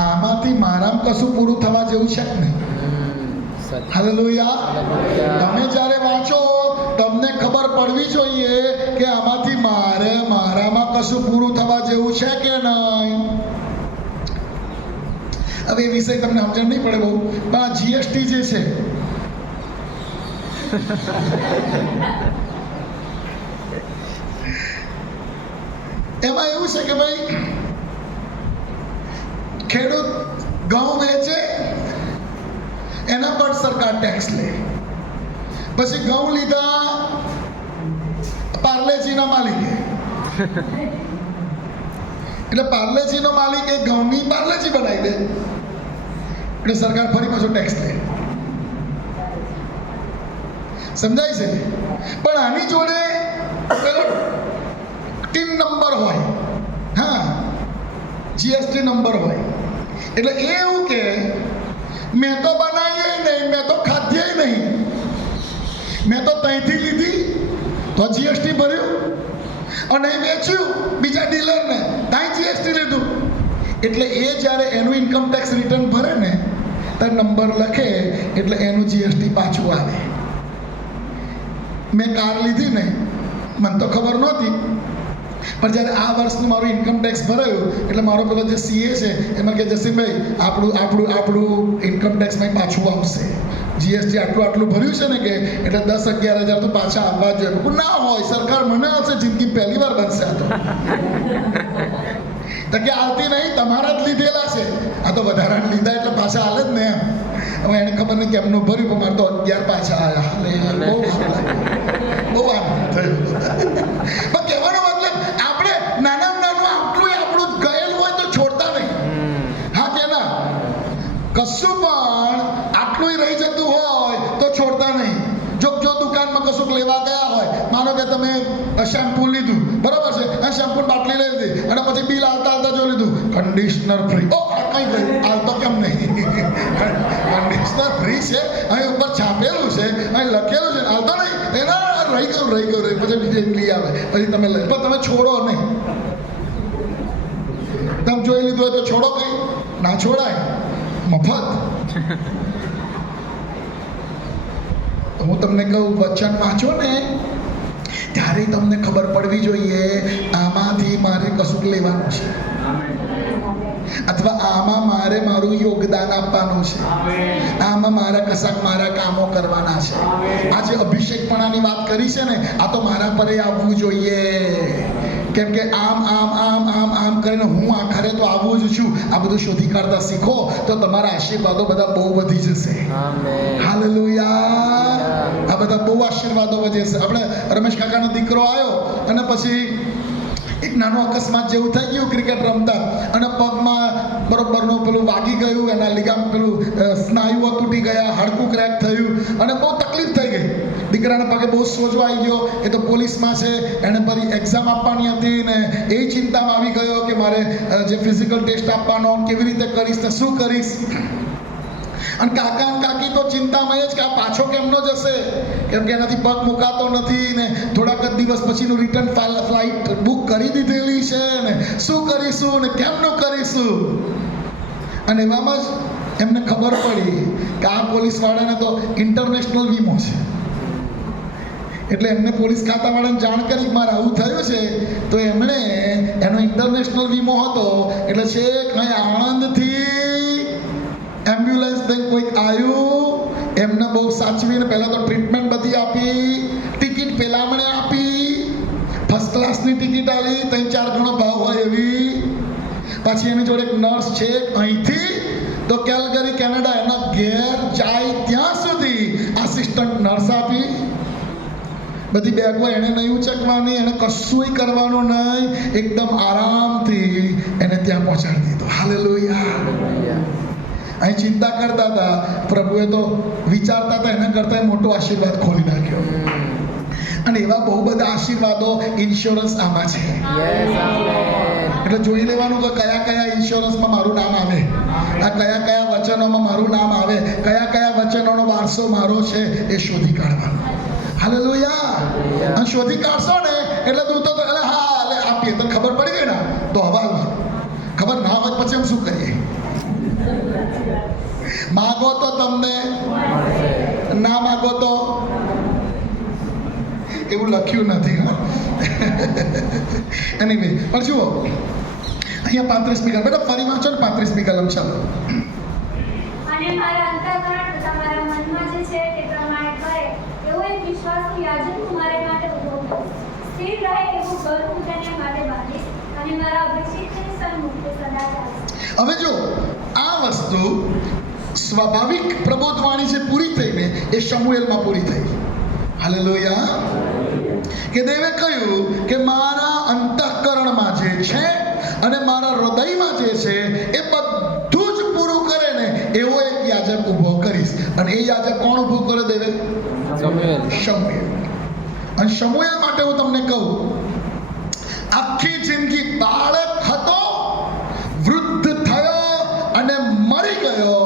આમાંથી મારામાં કશું પૂરું થવા જેવું છે કે નહીં. હાલેલુયા. તમે જ્યારે વાંચો તમને ખબર પડવી જોઈએ કે આમાંથી મારામાં કશું પૂરું થવા જેવું છે કે નહીં. હવે એ વિષય તમને સમજણ નહીં પડે બહુ, પણ આ જીએસટી જે છે એમાં એવું છે કે ભાઈ ખેડૂત ઘઉં વેચે એના પર સરકાર ટેક્સ લે. પછી ઘઉં લીધા પાર્લેજીના માલિકે, એટલે પાર્લેજીનો માલિક એ ઘઉંની પાર્લેજી બનાવી દે, એટલે સરકાર ફરી પાછો ટેક્સ લે. સમજાય છે? પણ આની જોડે પેલો ટીન નંબર હોય, હા, જીએસટી નંબર હોય. એટલે એ એવું કે મેં તો બનાવીએ નહીં, મેં તો ખાધ્ય નહીં, મેં તો ત્યાંથી લીધી તો જીએસટી ભર્યું, અને વેચ્યું બીજા ડીલરને ત્યાં જીએસટી લીધું. એટલે એ જ્યારે એનું ઇન્કમ ટેક્સ રિટર્ન ભરે ને ત્યારે નંબર લખે એટલે એનું જીએસટી પાછું આવે. મેં કાર લીધી ને, મને તો ખબર નહોતી, પણ જ્યારે આ વર્ષનું મારું ઇન્કમ ટેક્સ ભરાયું એટલે મારો પેલો જે સીએ છે એમાં કે જસીમભાઈ આપણું ઇન્કમ ટેક્સમાં પાછું આવશે, જીએસટી આટલું ભર્યું છે ને કે એટલે 10-11,000 તો પાછા આવવા જોઈએ. ના હોય, સરકાર મને આવશે, જિંદગી પહેલી વાર બનશે આ તો કે આવતી નહીં, તમારા જ લીધેલા છે, આ તો વધારાના લીધા એટલે પાછા હાલે જ ને એમ. હવે એને ખબર નહીં કેમનું ભર્યું, પણ મારે તો 11 પાછા આવ્યા. બહુ આનંદ થયો. પણ કહેવાનો મતલબ આપણે નાનામાં નાનું આટલું આપણું ગયેલું હોય તો છોડતા નહીં. હા કે ના? કશું પણ આટલું રહી જતું હોય તો છોડતા નહીં. જો દુકાનમાં કશુંક લેવા ગયા હોય, માનો કે તમે શેમ્પુ લીધું, બરોબર છે, આ શેમ્પુ બાટલી લઈ લીધી અને પછી બિલ આવતા જોઈ લીધું કન્ડિશનર ફ્રી. ઓ કઈ ગયું આવતો કેમ નહીં? કન્ડિશનર ફ્રી છે, અહીં ઉપર છાપેલું છે, અહીં લખેલું છે, આવતો નહીં, એના રહી ગયું પછી લઈ આવે, પછી તમે લઈ, પણ તમે છોડો નહીં. તમે જોઈ લીધું હોય તો છોડો કઈ ના છોડાય, મફત. હું તમને કહું, વચન વાંચો ને ત્યારે તમને ખબર પડવી જોઈએ આમાંથી મારે કશુંક લેવાનું છે, અથવા આમાં મારે મારું યોગદાન આપવાનું છે, આમાં મારા કામો કરવાના છે. આજે અભિષેકપણાની વાત કરી છે ને, આ તો મારા પર આવવું જોઈએ. કેમ કે આમ કરીને હું આખરે તો આવું જ છું. આ બધું શોધી કાઢતા શીખો તો તમારા આશીર્વાદો બધા બહુ વધી જશે. હાલેલુયા. આ બધા બહુ આશીર્વાદો વધે છે. આપણે રમેશ કાકાનો દીકરો આવ્યો અને પછી એક નાનો અકસ્માત જેવું થઈ ગયું ક્રિકેટ રમતા, અને પગમાં બરોબરનું પેલું વાગી ગયું, એના લીગામાં પેલું સ્નાયુઓ તૂટી ગયા, હાડકું ક્રેક થયું અને બહુ તકલીફ થઈ ગઈ. દીકરાના પગે બહુ સોજો આવી ગયો. એ તો પોલીસમાં છે, એણે ફરી એક્ઝામ આપવાની હતી ને એ ચિંતામાં આવી ગયો કે મારે જે ફિઝિકલ ટેસ્ટ આપવાનો કેવી રીતે કરીશ ને શું કરીશ. અને કાકા અને કાકી તો ચિંતામાં જ કે આ પાછો કેમનો જશે, કેમ કે એનાથી પગ મુકાતો નથી ને થોડાક જ દિવસ પછીનું રિટર્ન ફ્લાઇટ બુક કરી દીધેલી છે ને શું કરીશું ને કેમનું કરીશું. અને એવામાં જ એમને ખબર પડી કે આ પોલીસવાળાને તો ઇન્ટરનેશનલ વીમો છે. એટલે એમને પોલીસ ખાતાવાળાને જાણ કરી કે મારે આવું થયું છે, તો એમણે એનો ઇન્ટરનેશનલ વીમો હતો એટલે છેક અહીં આણંદથી એમ્બ્યુલન્સ દઈને કોઈક આવ્યું, એમને બહુ સાચવીને પહેલાં તો ટ્રીટમેન્ટ બધી આપી, ટિકિટ પેલામણે આપી, ફર્સ્ટ ક્લાસની ની ટિકિટ આલી 3-4 ગણો ભાવ હોય એવી. પછી એની જોડે એક નર્સ છે અહીંથી તો કેલગરી કેનેડા એના ઘેર જાય ત્યાં સુધી આસિસ્ટન્ટ નર્સ આપી. બધી બેગો એને નહીં ઉચકવાની, એને કશુંય કરવાનું નહીં, એકદમ આરામથી એને ત્યાં પહોંચાડી દીધો. હાલેલુયા. અહીં ચિંતા કરતા હતા, પ્રભુએ તો વિચારતા હતા એના કરતાં મોટો આશીર્વાદ ખોલી નાખ્યો. અને એવા બહુ બધા આશીર્વાદો ઇન્સ્યોરન્સ આમાં છે. Yes amen. એટલે જોઈ લેવાનું કે કયા કયા ઇન્સ્યોરન્સમાં મારું નામ આવે, આ કયા કયા વચનોમાં મારું નામ આવે, કયા કયા વચનોનો વારસો મારો છે એ શોધી કાઢવાનું. હાલેલુયા. અને શોધી કાઢશો ને એટલે દૂતો તો એટલે હા એટલે આપીએ તો ખબર પડી ગઈ ને તો હવાલ ખબર ના હોય પછી એમ શું કરીએ. માગો તો તમને, ના માગો તો એવું લખ્યું નથી. હા એનીવે પણ જુઓ અહીંયા 35મી કલમ, બેટા ફરી વાંચો ને 35મી કલમ. ચાલો. અને મારા અંતઃકરણ તથા મારા મનમાં જે છે તે પ્રમાણે કરે એવો એક વિશ્વાસુ યાજક હું મારે માટે ઊભો કરીશ. સ્થિર રહે એવું ઘર હું તેને માટે બાંધીશ અને મારા અભિષિક્તની સન્મુખે સદા ચાલશે. હવે જો આ વસ્તુ સ્વાભાવિક પ્રબોધવાણી જે પૂરી થઈને એ શમુએલમાં પૂરી થઈ. હાલેલુયા. કે દેવે કહ્યું કે મારા અંતઃકરણમાં જે છે અને મારા હૃદયમાં જે છે એ બધું જ પૂરું કરે ને એવો એક યાજક ઊભો કરીશ. અને એ યાજક કોણ ઊભો કરે દેવે? શમુએલ. શમુએલ. અને શમુએલ માટે હું તમને કહું, આખી જિંદગી બાળક હતો, વૃદ્ધ થયો અને મરી ગયો,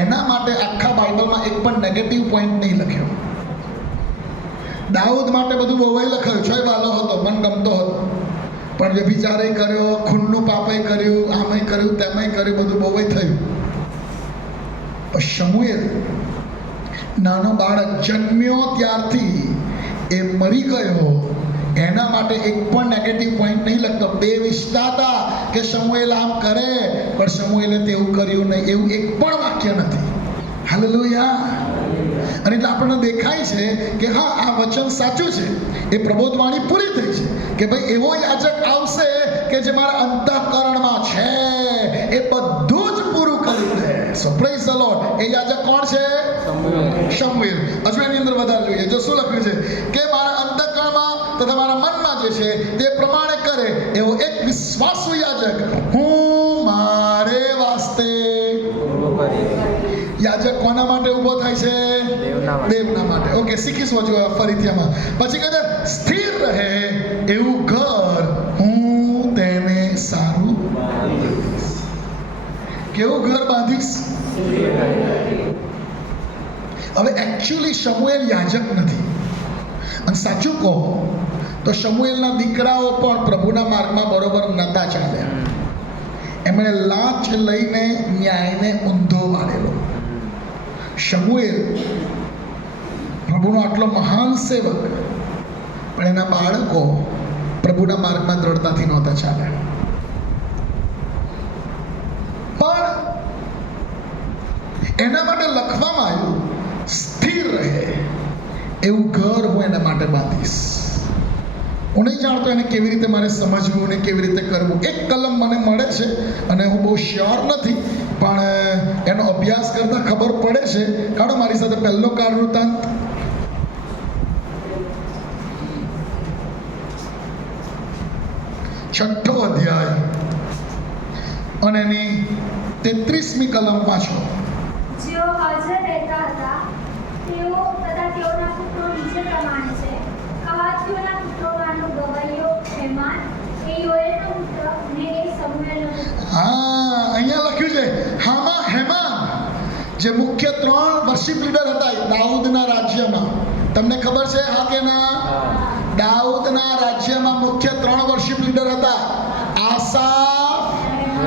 એના માટે આખા બાઇબલમાં એક પણ નેગેટિવ પોઈન્ટ નહીં લખ્યો. દાઉદ માટે બધું બહુ લખાયું, છોય વાલો હતો, મન ગમતો હતો, પણ વ્યભિચારે કર્યો, ખૂનનું પાપે કર્યું, આમે કર્યું, તેમે કર્યું, બધું બહુ થયું. પણ શમુએલ નાનો બાળક જન્મ્યો ત્યારથી એ મરી ગયો, એના માટે એક પણ નેગેટિવ પોઈન્ટ નહીં લખતો. બે વિશ્વાસ હતા કે શમુએલ આમ કરે, પણ શમુએલે તેવું કર્યું નહીં, એવું એક પણ વાક્ય નથી. હાલેલુયા. અને એટલે આપણને દેખાય છે કે હા આ વચન સાચું છે, એ પ્રબોધવાણી પૂરી થઈ છે કે ભાઈ એવો યાજક આવશે કે જે મારા અંતઃકરણમાં છે એ બધું જ પૂરું કરી દે. સો પ્રેઝ ધ લોર્ડ. એ યાજક કોણ છે? શમુએલ. હજુ એની અંદર વધારે જોઈએ. જો શું લખ્યું છે કે મારા અંતઃકરણમાં તથા મારા મનમાં જે છે તે પ્રમાણે કરે એવો એક વિશ્વાસુ યાજક હું મારે વાસ્તે. યાજક કોના માટે ઊભો થાય છે? દેવના માટે. ઓકે, શીખીશું હજુ ફરીથી આમાં. પછી કહે સ્થિર રહે એવું ઘર હું તેને સારું. કેવું ઘર બાંધીશ? હવે એકચ્યુઅલી શમુએલ યાજક નથી, અને સાચું કહો તો શમુએલના દીકરાઓ પણ પ્રભુના માર્ગમાં બરોબર નતા ચાલ્યા. એમણે લાંચ લઈને ન્યાયને ઊંધો મારેલો. શમુએલ પ્રભુનો આટલો મહાન સેવક, પણ એના બાળકો પ્રભુના માર્ગમાં દ્રઢતાથી નહોતા ચાલ્યા. પણ એના માટે લખવામાં આવ્યું સ્થિર રહે એવું ઘર હું એના માટે બાંધીશ. હું નહીં જાણતો એને કેવી રીતે મારે સમજવું અને કેવી રીતે કરવું. એક કલમ મને મળે છે અને હું બહુ શ્યોર નથી, પણ એનો અભ્યાસ કરતા ખબર પડે છે. કાઢો મારી સાથે પહેલો કાળ વૃત્તાંત 6ઠ્ઠો અધ્યાય અને એની 33મી કલમ વાંચો. જેઓ હાજર રહેતા હતા તેઓ તથા તેઓના પુત્રો નીચે પ્રમાણે છે. કહાતીઓના પુત્રોમાંનો ગવાઈઓ હેમાન, એ યોએલનો પુત્ર અને એ સમુએલનો પુત્ર. હા, અહીંયા લખ્યું છે હેમાન, જે મુખ્ય 3 વર્શિપ લીડર હતા દાઉદના રાજ્યમાં. તમને ખબર છે હા કે ના? દાઉદના રાજ્યમાં મુખ્ય 3 વર્શિપ લીડર હતા, આસાફ,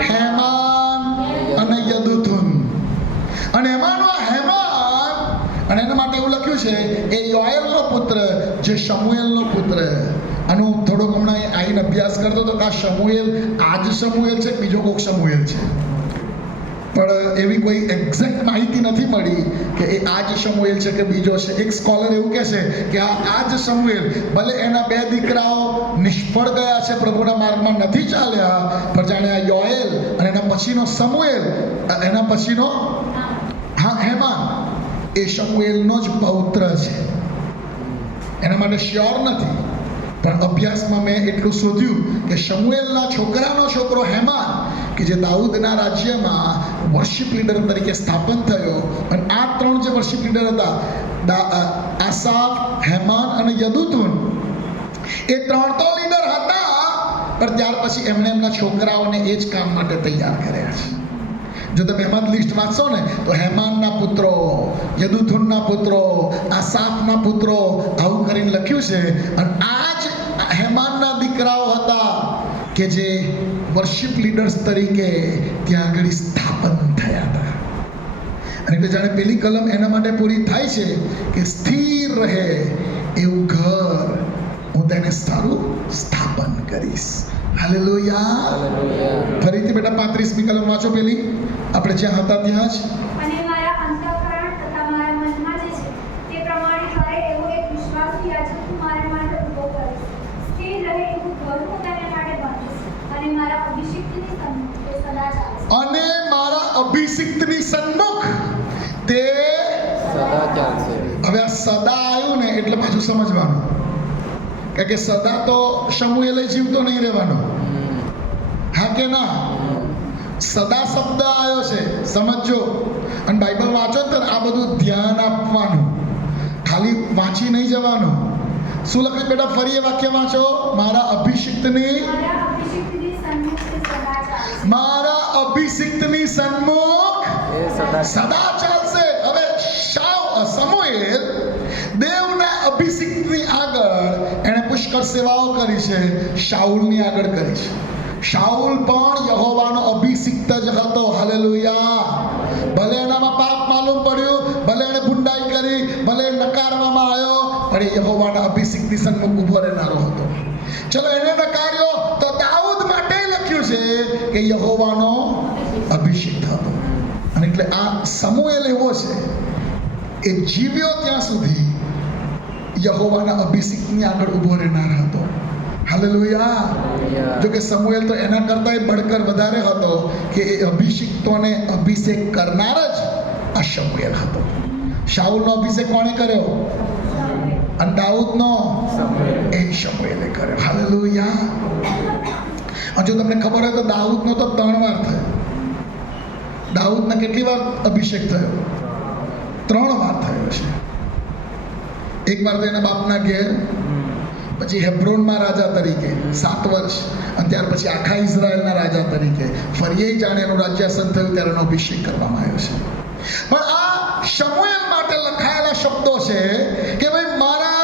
હેમાન અને યદુથુન. અને એમાંનો હેમાન, અને એના માટે એવું લખ્યું છે એ યોએલનો પુત્ર, જે શમુએલનો પુત્ર. અને હું થોડોક હમણાં આવીને અભ્યાસ કરતો હતો કે આ શમુએલ આ જ શમુએલ છે, બીજો કોઈક શમુએલ છે, પણ એવી કોઈ એક્ઝેક્ટ માહિતી નથી મળી કે એ આ જ શમુએલ છે કે બીજો છે. એક સ્કોલર એવું કહે છે કે આ જ શમુએલ, ભલે એના 2 દીકરાઓ નિષ્ફળ ગયા છે, પ્રભુના માર્ગમાં નથી ચાલ્યા. પણ જાણે આ યોએલ અને એના પછીનો સમુએલ, એના પછીનો હેમાન એ શમુએલનો જ પૌત્ર છે. એના માટે શ્યોર નથી, પણ અભ્યાસમાં મેં એટલું શોધ્યું કે શમુએલના છોકરાનો છોકરો હેમાન કે જે દાઉદના રાજ્યમાં વર્શિપ લીડર તરીકે સ્થાપન થયો. અને આ ત્રણ જે વર્શિપ લીડર હતા, આસાફ, હેમાન અને યદુતુન, એ ત્રણ તો લીડર હતા, પણ ત્યાર પછી એમણે એમના છોકરાઓને એ જ કામ માટે તૈયાર કર્યા છે. જો તમે હેમાન લિસ્ટ વાંચશો ને તો હેમાનના પુત્રો, યદુથુનના પુત્રો, આસાફના પુત્રો, આવું કરીને લખ્યું છે. અને આ જ હેમાનના દીકરાઓ હતા કે જે વર્શિપ લીડર્સ તરીકે ત્યાં આગળ સ્થાપન થયા હતા. અને એટલે જાણે પેલી કલમ એના માટે પૂરી થાય છે કે સ્થિર રહે એવું ઘર હું તેને સારું સ્થાપન કરીશ. હાલેલુયા. ફરીથી બેટા 35મી કલમ વાંચો, પેલી આપણે જ્યાં હતા ત્યાં જ. અને મારા અંતઃકરણ તથા મારા મનમાં જે છે તે પ્રમાણે કરે એવો એક વિશ્વાસુ યાજક હું મારા માટે ઊભો કરીશ. સ્થિર રહે એવું ઘર હું તેને માટે બાંધીશ, અને મારા અભિષિક્તની સન્મુખ તે સદા ચાલશે. અને મારા અભિષિક્તની સન્મુખ તે સદા ચાલશે. હવે આ સદા આવ્યું ને એટલે પાછું સમજવાનું, કારણ કે સદા તો શમુએલે જીવતો નહીં રહેવાનો. હા કે ના? સદા શબ્દ આવ્યો છે, સમજો. અને બાઇબલ વાંચો ને ત્યારે આ બધું ધ્યાન આપવાનું, ખાલી વાંચી નહીં જવાનું. શું લખ્યું બેટા? ફરી એ વાક્ય વાંચો. મારા અભિષિક્તની, મારા અભિષિક્તની સન્મુખ તે સદા ચાલશે. મારા અભિષિક્તની સન્મુખ એ સદા સદા ચાલશે. હવે સમુએલ દેવના અભિષિક્તની આગળ એણે પુષ્કળ સેવાઓ કરી છે. શાઉલની આગળ કરી છે. શાઉલ પણ યહોવાનો અભિષિક્ત જ હતો. હાલેલુયા. ભલે એનામાં પાપ માલુમ પડ્યું, ભલે એણે ભૂંડાઈ કરી, ભલે નકારવામાં આવ્યો, પણ એ યહોવાના અભિષિક્તની સન્મુખ ઊભો રહેનારો હતો. ચલો, એને નકાર્યો તો દાઉદ માટે લખ્યું છે કે યહોવાનો અભિષિક્ત હતો. અને એટલે આ સમુએલ એવો છે, એ જીવ્યો ત્યાં સુધી યહોવાના અભિષિક્તની આગળ ઊભો રહેનાર હતો. હાલેલુયા. જો કે સમુએલ તો એના કરતાં બળકર વધારે હતો કે એ અભિષિક્તોને અભિષેક કરનાર જ આ શમુએલ હતો. શાઉલનો અભિષેક કોણે કર્યો? અને દાઉદનો એ શમુએલે કર્યો. હાલેલુયા. અને જો તમને ખબર હોય તો દાઉદનો તો 3 વાર થયો. દાઉદને કેટલી વાર અભિષેક થયો? 3 વાર થયો છે. એક વાર તો એના બાપના ઘેર, પછી હેબ્રોનમાં રાજા તરીકે 7 વર્ષ, અને ત્યાર પછી આખા ઇઝરાયલના રાજા તરીકે. ફરી એ જાણે એનું રાજ્યાસન થયું ત્યારે એનો અભિષેક કરવામાં આવ્યો છે. પણ આ શમુએલ માટે લખાયેલા શબ્દો છે કે ભાઈ મારા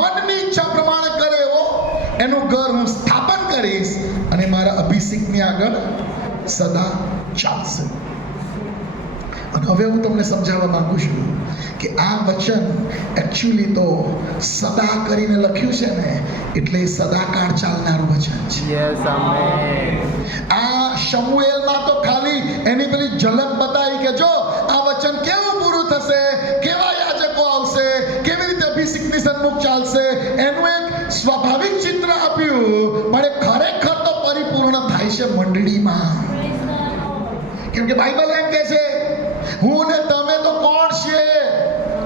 મનની ઈચ્છા પ્રમાણે કરે એવો એનું ઘર હું સ્થાપન કરીશ, અને મારા અભિષેકની આગળ સદા ચાલશે. અને હવે હું તમને સમજાવવા માંગુ છું કે આ વચન એકચ્યુઅલી તો સદા કરીને લખ્યું છે ને, એટલે સદાકાળ ચાલનારું વચન છે. Yes, amen. આ શમુએલમાં તો ખાલી એની પેલી ઝલક બતાવી કે જો આ વચન કેવું પૂરું થશે, કેવા યાજકો આવશે, કેવી રીતે અભિષેકની સન્મુખ ચાલશે, એનું એક સ્વાભાવિક ચિત્ર આપ્યું. પણ એ ખરેખર તો પરિપૂર્ણ થાય છે મંડળીમાં. કેમ કે બાઇબલ એમ કહે છે, હું ને તમે તો કોણ છે?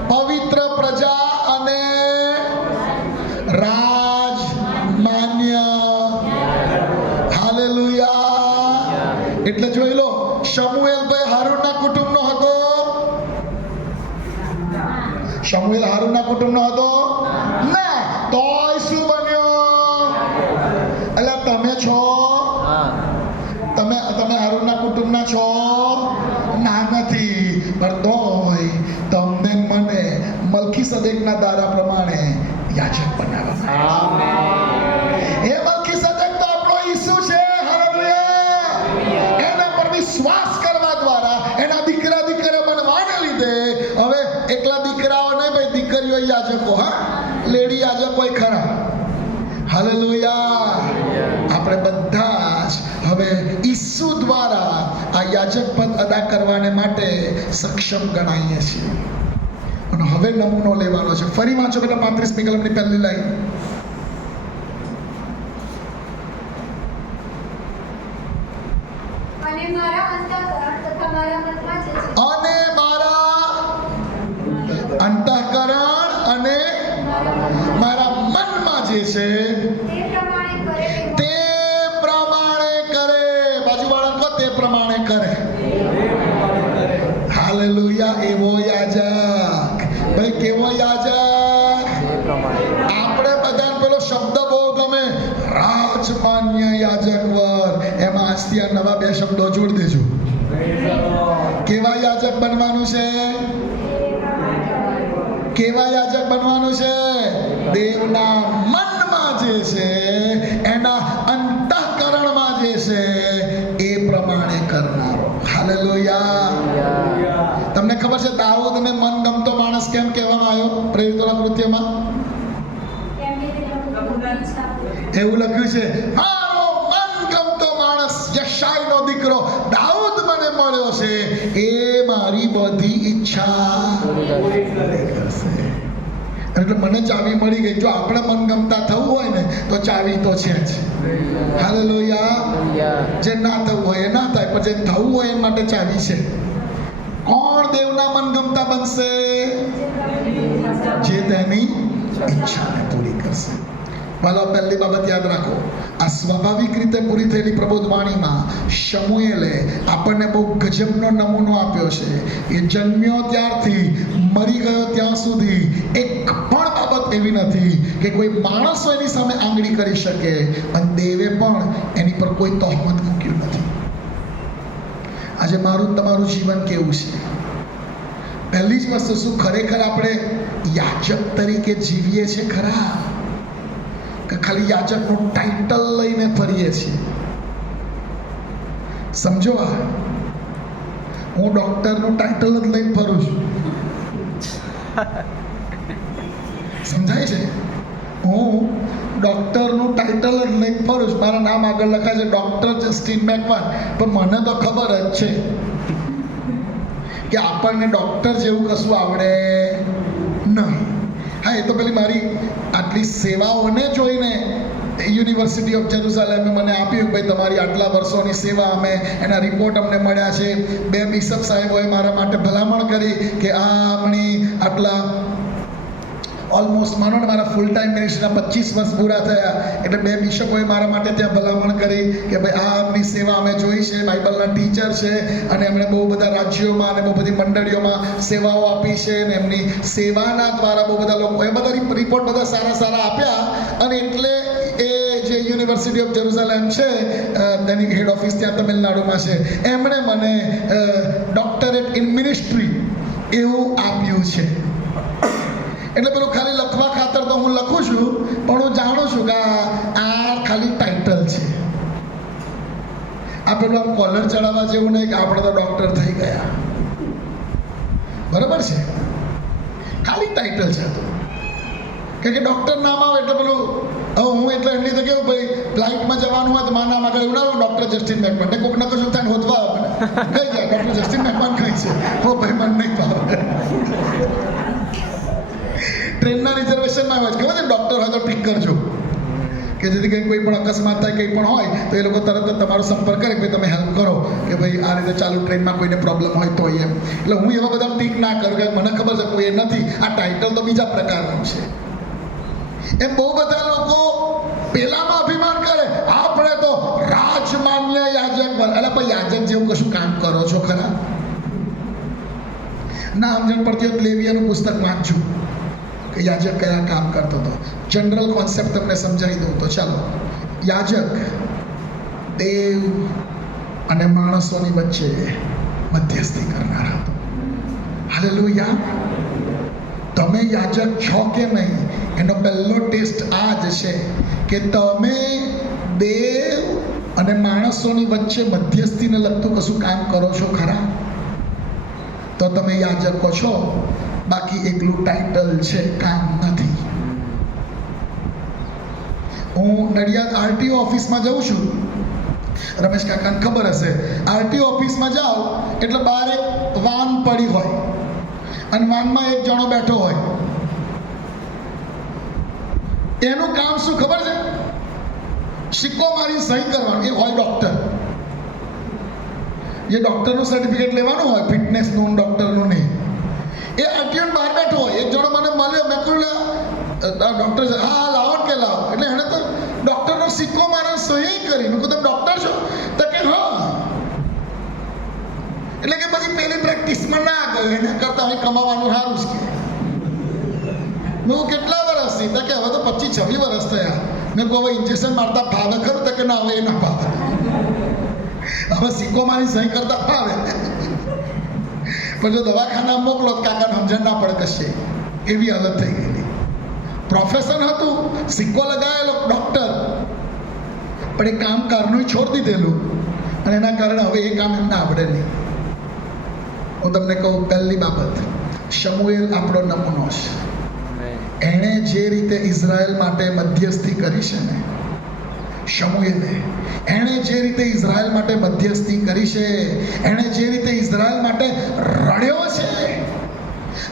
પવિત્ર પ્રજા અને રાજમાન્ય. હાલેલુયા. એટલે જોઈ લો, શમુએલ ભાઈ હારૂનના કુટુંબનો હતો? શમુએલ હારૂનના કુટુંબનો હતો ના. તોય શું બન્યો? એટલે તમે છો, તમે હારૂનના કુટુંબના છો? ના, નથી. પણ તોય તમને મને મલ્કીસદેકના દારા પ્રમાણે યાજક બનાવવામાં. એ મલ્કીસદેક તો આપણો ઈસુ છે. હાલેલુયા. એના પર વિશ્વાસ કરવા દ્વારા એના દીકરા બનવાને લીધે હવે એકલા દીકરાઓ નહીં ભાઈ, દીકરીઓ યાજકો. હા, લેડી યાજકો ખરા. હાલેલુયા. આપણે બધા જ હવે ઈસુ દ્વારા આ યાજક પદ અદા કરવાને માટે સક્ષમ ગણાઈએ છીએ. અને હવે નમૂનો લેવાનો છે. ફરી વાંચો બેટા 35મી કલમની પહેલી લાઈન. અને મારા અંતઃકરણ તથા મારા મનમાં જે છે અને મારા અંતઃકરણ અને મારા મનમાં જે છે તે પ્રમાણે કરે બાજુવાળા કહો તે પ્રમાણે કરે. હાલેલુયા. એવો યાજક ભાઈ, કેવો યાજક. આપણે બધાને પેલો શબ્દ બહુ ગમે, રાજમાન્ય યાજક વર. એમાં આજથી આ નવા 2 શબ્દો જોડી દેજો. કેવા યાજક બનવાનું છે? કેવા યાજક બનવાનું છે? દેવના મનમાં જે છે, એના અંતઃકરણમાં જે છે, એ પ્રમાણે કરનારો. હાલેલુયા. તમને ખબર છે દાઉદને મનગમતો માણસ કેમ કહેવામાં આવ્યો પ્રેરિતોના કૃત્યમાં? એવું લખ્યું છે, મારો મનગમતો માણસ યશાઈનો દીકરો દાઉદ મને મળ્યો છે, એ મારી બધી ઈચ્છા કરશે. એટલે મને ચાવી મળી ગઈ. જો આપણે મનગમતા થવું હોય ને તો ચાવી તો છે જ. હાલેલુયા. જે ના થવું હોય એ ના થાય, પણ જે થવું હોય એ માટે ચાવી છે. કોણ દેવના મનગમતા બનશે? જે તેની ઈચ્છાને પૂરી કરશે. વાલો, પહેલી બાબત યાદ રાખો, આ સ્વાભાવિક રીતે પૂરી થયેલી પ્રબોધવાણીમાં શમુએલે આપણને બહુ ગજબનો નમૂનો આપ્યો છે. એ જન્મ્યો ત્યારથી મરી ગયો ત્યાં સુધી એક પણ બાબત એવી નથી કે કોઈ માણસો એની સામે આંગળી કરી શકે, અને દેવે પણ એની પર કોઈ તહોમત મૂક્યું નથી. આજે મારું તમારું જીવન કેવું છે? પહેલી જ વસ્તુ, શું ખરેખર આપણે યાચક તરીકે જીવીએ છીએ ખરા, કે ખાલી યાચકનું ટાઇટલ લઈને ફરીએ છીએ? સમજો, હું ડોક્ટરનું ટાઇટલ જ લઈને ફરું છું. સમજાય છે? હું ડોક્ટરનું ટાઇટલ જ લઈને ફરું છું. મારા નામ આગળ લખાય છે ડોક્ટર જસ્ટિન મેકવાન, પણ મને તો ખબર જ છે કે આપણને ડોક્ટર જેવું કશું આવડે નહીં. હા, એ તો પેલી મારી આટલી સેવાઓને જોઈને યુનિવર્સિટી ઓફ જેરુસલેમે મને આપ્યું, ભાઈ તમારી આટલા વર્ષોની સેવા, અમે એના રિપોર્ટ અમને મળ્યા છે. 2 બિશપ સાહેબોએ મારા માટે ભલામણ કરી કે આપણી આટલા ઓલમોસ્ટ માનો ને મારા ફૂલ ટાઈમ મિનિસ્ટ્રીના 25 વર્ષ પૂરા થયા, એટલે 2 બિશપોએ મારા માટે ત્યાં ભલામણ કરી કે ભાઈ આ આપની સેવા અમે જોઈ છે, બાઇબલના ટીચર છે, અને એમણે બહુ બધા રાજ્યોમાં અને બહુ બધી મંડળીઓમાં સેવાઓ આપી છે, અને એમની સેવાના દ્વારા બહુ બધા લોકો એ બધા રિપોર્ટ બધા સારા આપ્યા. અને એટલે એ જે યુનિવર્સિટી ઓફ જેરુસલેમ છે, તેની હેડ ઓફિસ ત્યાં તમિલનાડુમાં છે, એમણે મને ડોક્ટરેટ ઇન મિનિસ્ટ્રી એવું આપ્યું છે. એટલે પેલું ખાલી લખવા ખાતર તો હું લખું છું, પણ હું જાણું છું કે આ ખાલી ટાઇટલ છે. આ પેલું આમ કોલર ચડાવવા જેવું નહીં કે આપણે તો ડોક્ટર થઈ ગયા. બરાબર છે? ખાલી ટાઇટલ છે. તો કે ડોક્ટર નામ આવે એટલે પેલું હવે હું એટલે એટલી તો કેવું, ભાઈ ફ્લાઇટમાં જવાનું હોય તો મારા નામ આગળ એવું ના હોય ડોક્ટર જસ્ટિન મેકવાન. કોઈક નકો શું થાય હોતવા આવે ને કઈ જાય ડોક્ટર જસ્ટિન મેકવાન કઈ છે, તો ભાઈ મને નહીં ભાવે. ટ્રેનના રિઝર્વેશનમાં આવે છે, ખબર છે ડૉક્ટર હોય તો ઠીક કરજો, કે જેથી કંઈ કોઈ પણ અકસ્માત થાય, કંઈ પણ હોય તો એ લોકો તરત જ તમારો સંપર્ક કરે કે ભાઈ તમે હેલ્પ કરો, કે ભાઈ આ રીતે ચાલુ ટ્રેનમાં કોઈને પ્રોબ્લેમ હોય તો એમ. એટલે હું એવા બધા ઠીક ના કરું, કે મને ખબર છે કોઈ એ નથી, આ ટાઇટલ તો બીજા પ્રકારનું છે. એમ બહુ બધા લોકો પેલામાં અભિમાન કરે, આપણે તો રાજમાન્ય યાજક બન. એટલે ભાઈ યાજક જેવું કશું કામ કરો છો ખરા? ના સમજણ પડતી હોય લેવીયાનું પુસ્તક વાંચું કે યાજક કયા કામ કરતો હતો. જનરલ કોન્સેપ્ટ તમને સમજાવી દઉં તો ચાલો. યાજક દેવ અને માણસોની વચ્ચે મધ્યસ્થી કરનાર હતો. હાલેલુયા. તમે યાજક છો કે નહીં, એનો પહેલો ટેસ્ટ આ જ છે કે તમે દેવ અને માણસોની વચ્ચે મધ્યસ્થીને લગતું કશું કામ કરો છો ખરા? તો તમે યાજકો છો. બાકી એકલું ટાઇટલ છે, કામ નથી. હું નડિયાદ આરટીઓ ઓફિસમાં જઉં છું. રમેશ કાકાને ખબર હશે, આરટીઓ ઓફિસમાં જાઓ એટલે બહાર એક વાન પડી હોય અને વાનમાં એક જણો બેઠો હોય. એનું કામ શું ખબર છે? સિક્કો મારી સહી કરવાનું. એ હોય ડોક્ટર. જે ડૉક્ટરનું સર્ટિફિકેટ લેવાનું હોય ફિટનેસનું ડૉક્ટરનું નહીં, એ આરટીઓની બહાર બેઠો હોય. એક જણો મને મળ્યો, મેં કહ્યું ડૉક્ટર છે, હા લાવો ને કે લાવો. એટલે એણે તો ડૉક્ટરનો સિક્કો મારા સહી કરી. મેં કહ્યું તમે ડૉક્ટર છો? તો કે હા. એટલે કે પછી પેલી પ્રેક્ટિસમાં ના ગયો, એના કરતાં હવે કમાવાનું સારું છે. મેં કેટલા વર્ષથી? તો કે હવે તો 25-26 વર્ષ થયા. મેં કહું હવે ઇન્જેક્શન મારતા ફાવે ખરું? તો કે ના, હવે એ ના ફાવે. હવે સિક્કો મારી સહી કરતા ફાવે. પણ જો દવાખાના મોકલો તો કાકાને સમજણ ના પડે કશે. એવી હાલત થઈ ગયેલી. પ્રોફેશન હતું, સિક્કો લગાવેલો ડૉક્ટર, પણ એ કામ કારનું છોડી દીધેલું અને એના કારણે હવે એ કામ એમને આવડે નહીં. હું તમને કહું, પહેલી બાબત, શમુએલ આપણો નમૂનો છે. એણે જે રીતે ઇઝરાયલ માટે મધ્યસ્થી કરી છે ને, શમુએલે એણે જે રીતે ઇઝરાયલ માટે મધ્યસ્થી કરી છે, એણે જે રીતે ઇઝરાયલ માટે રડ્યો છે.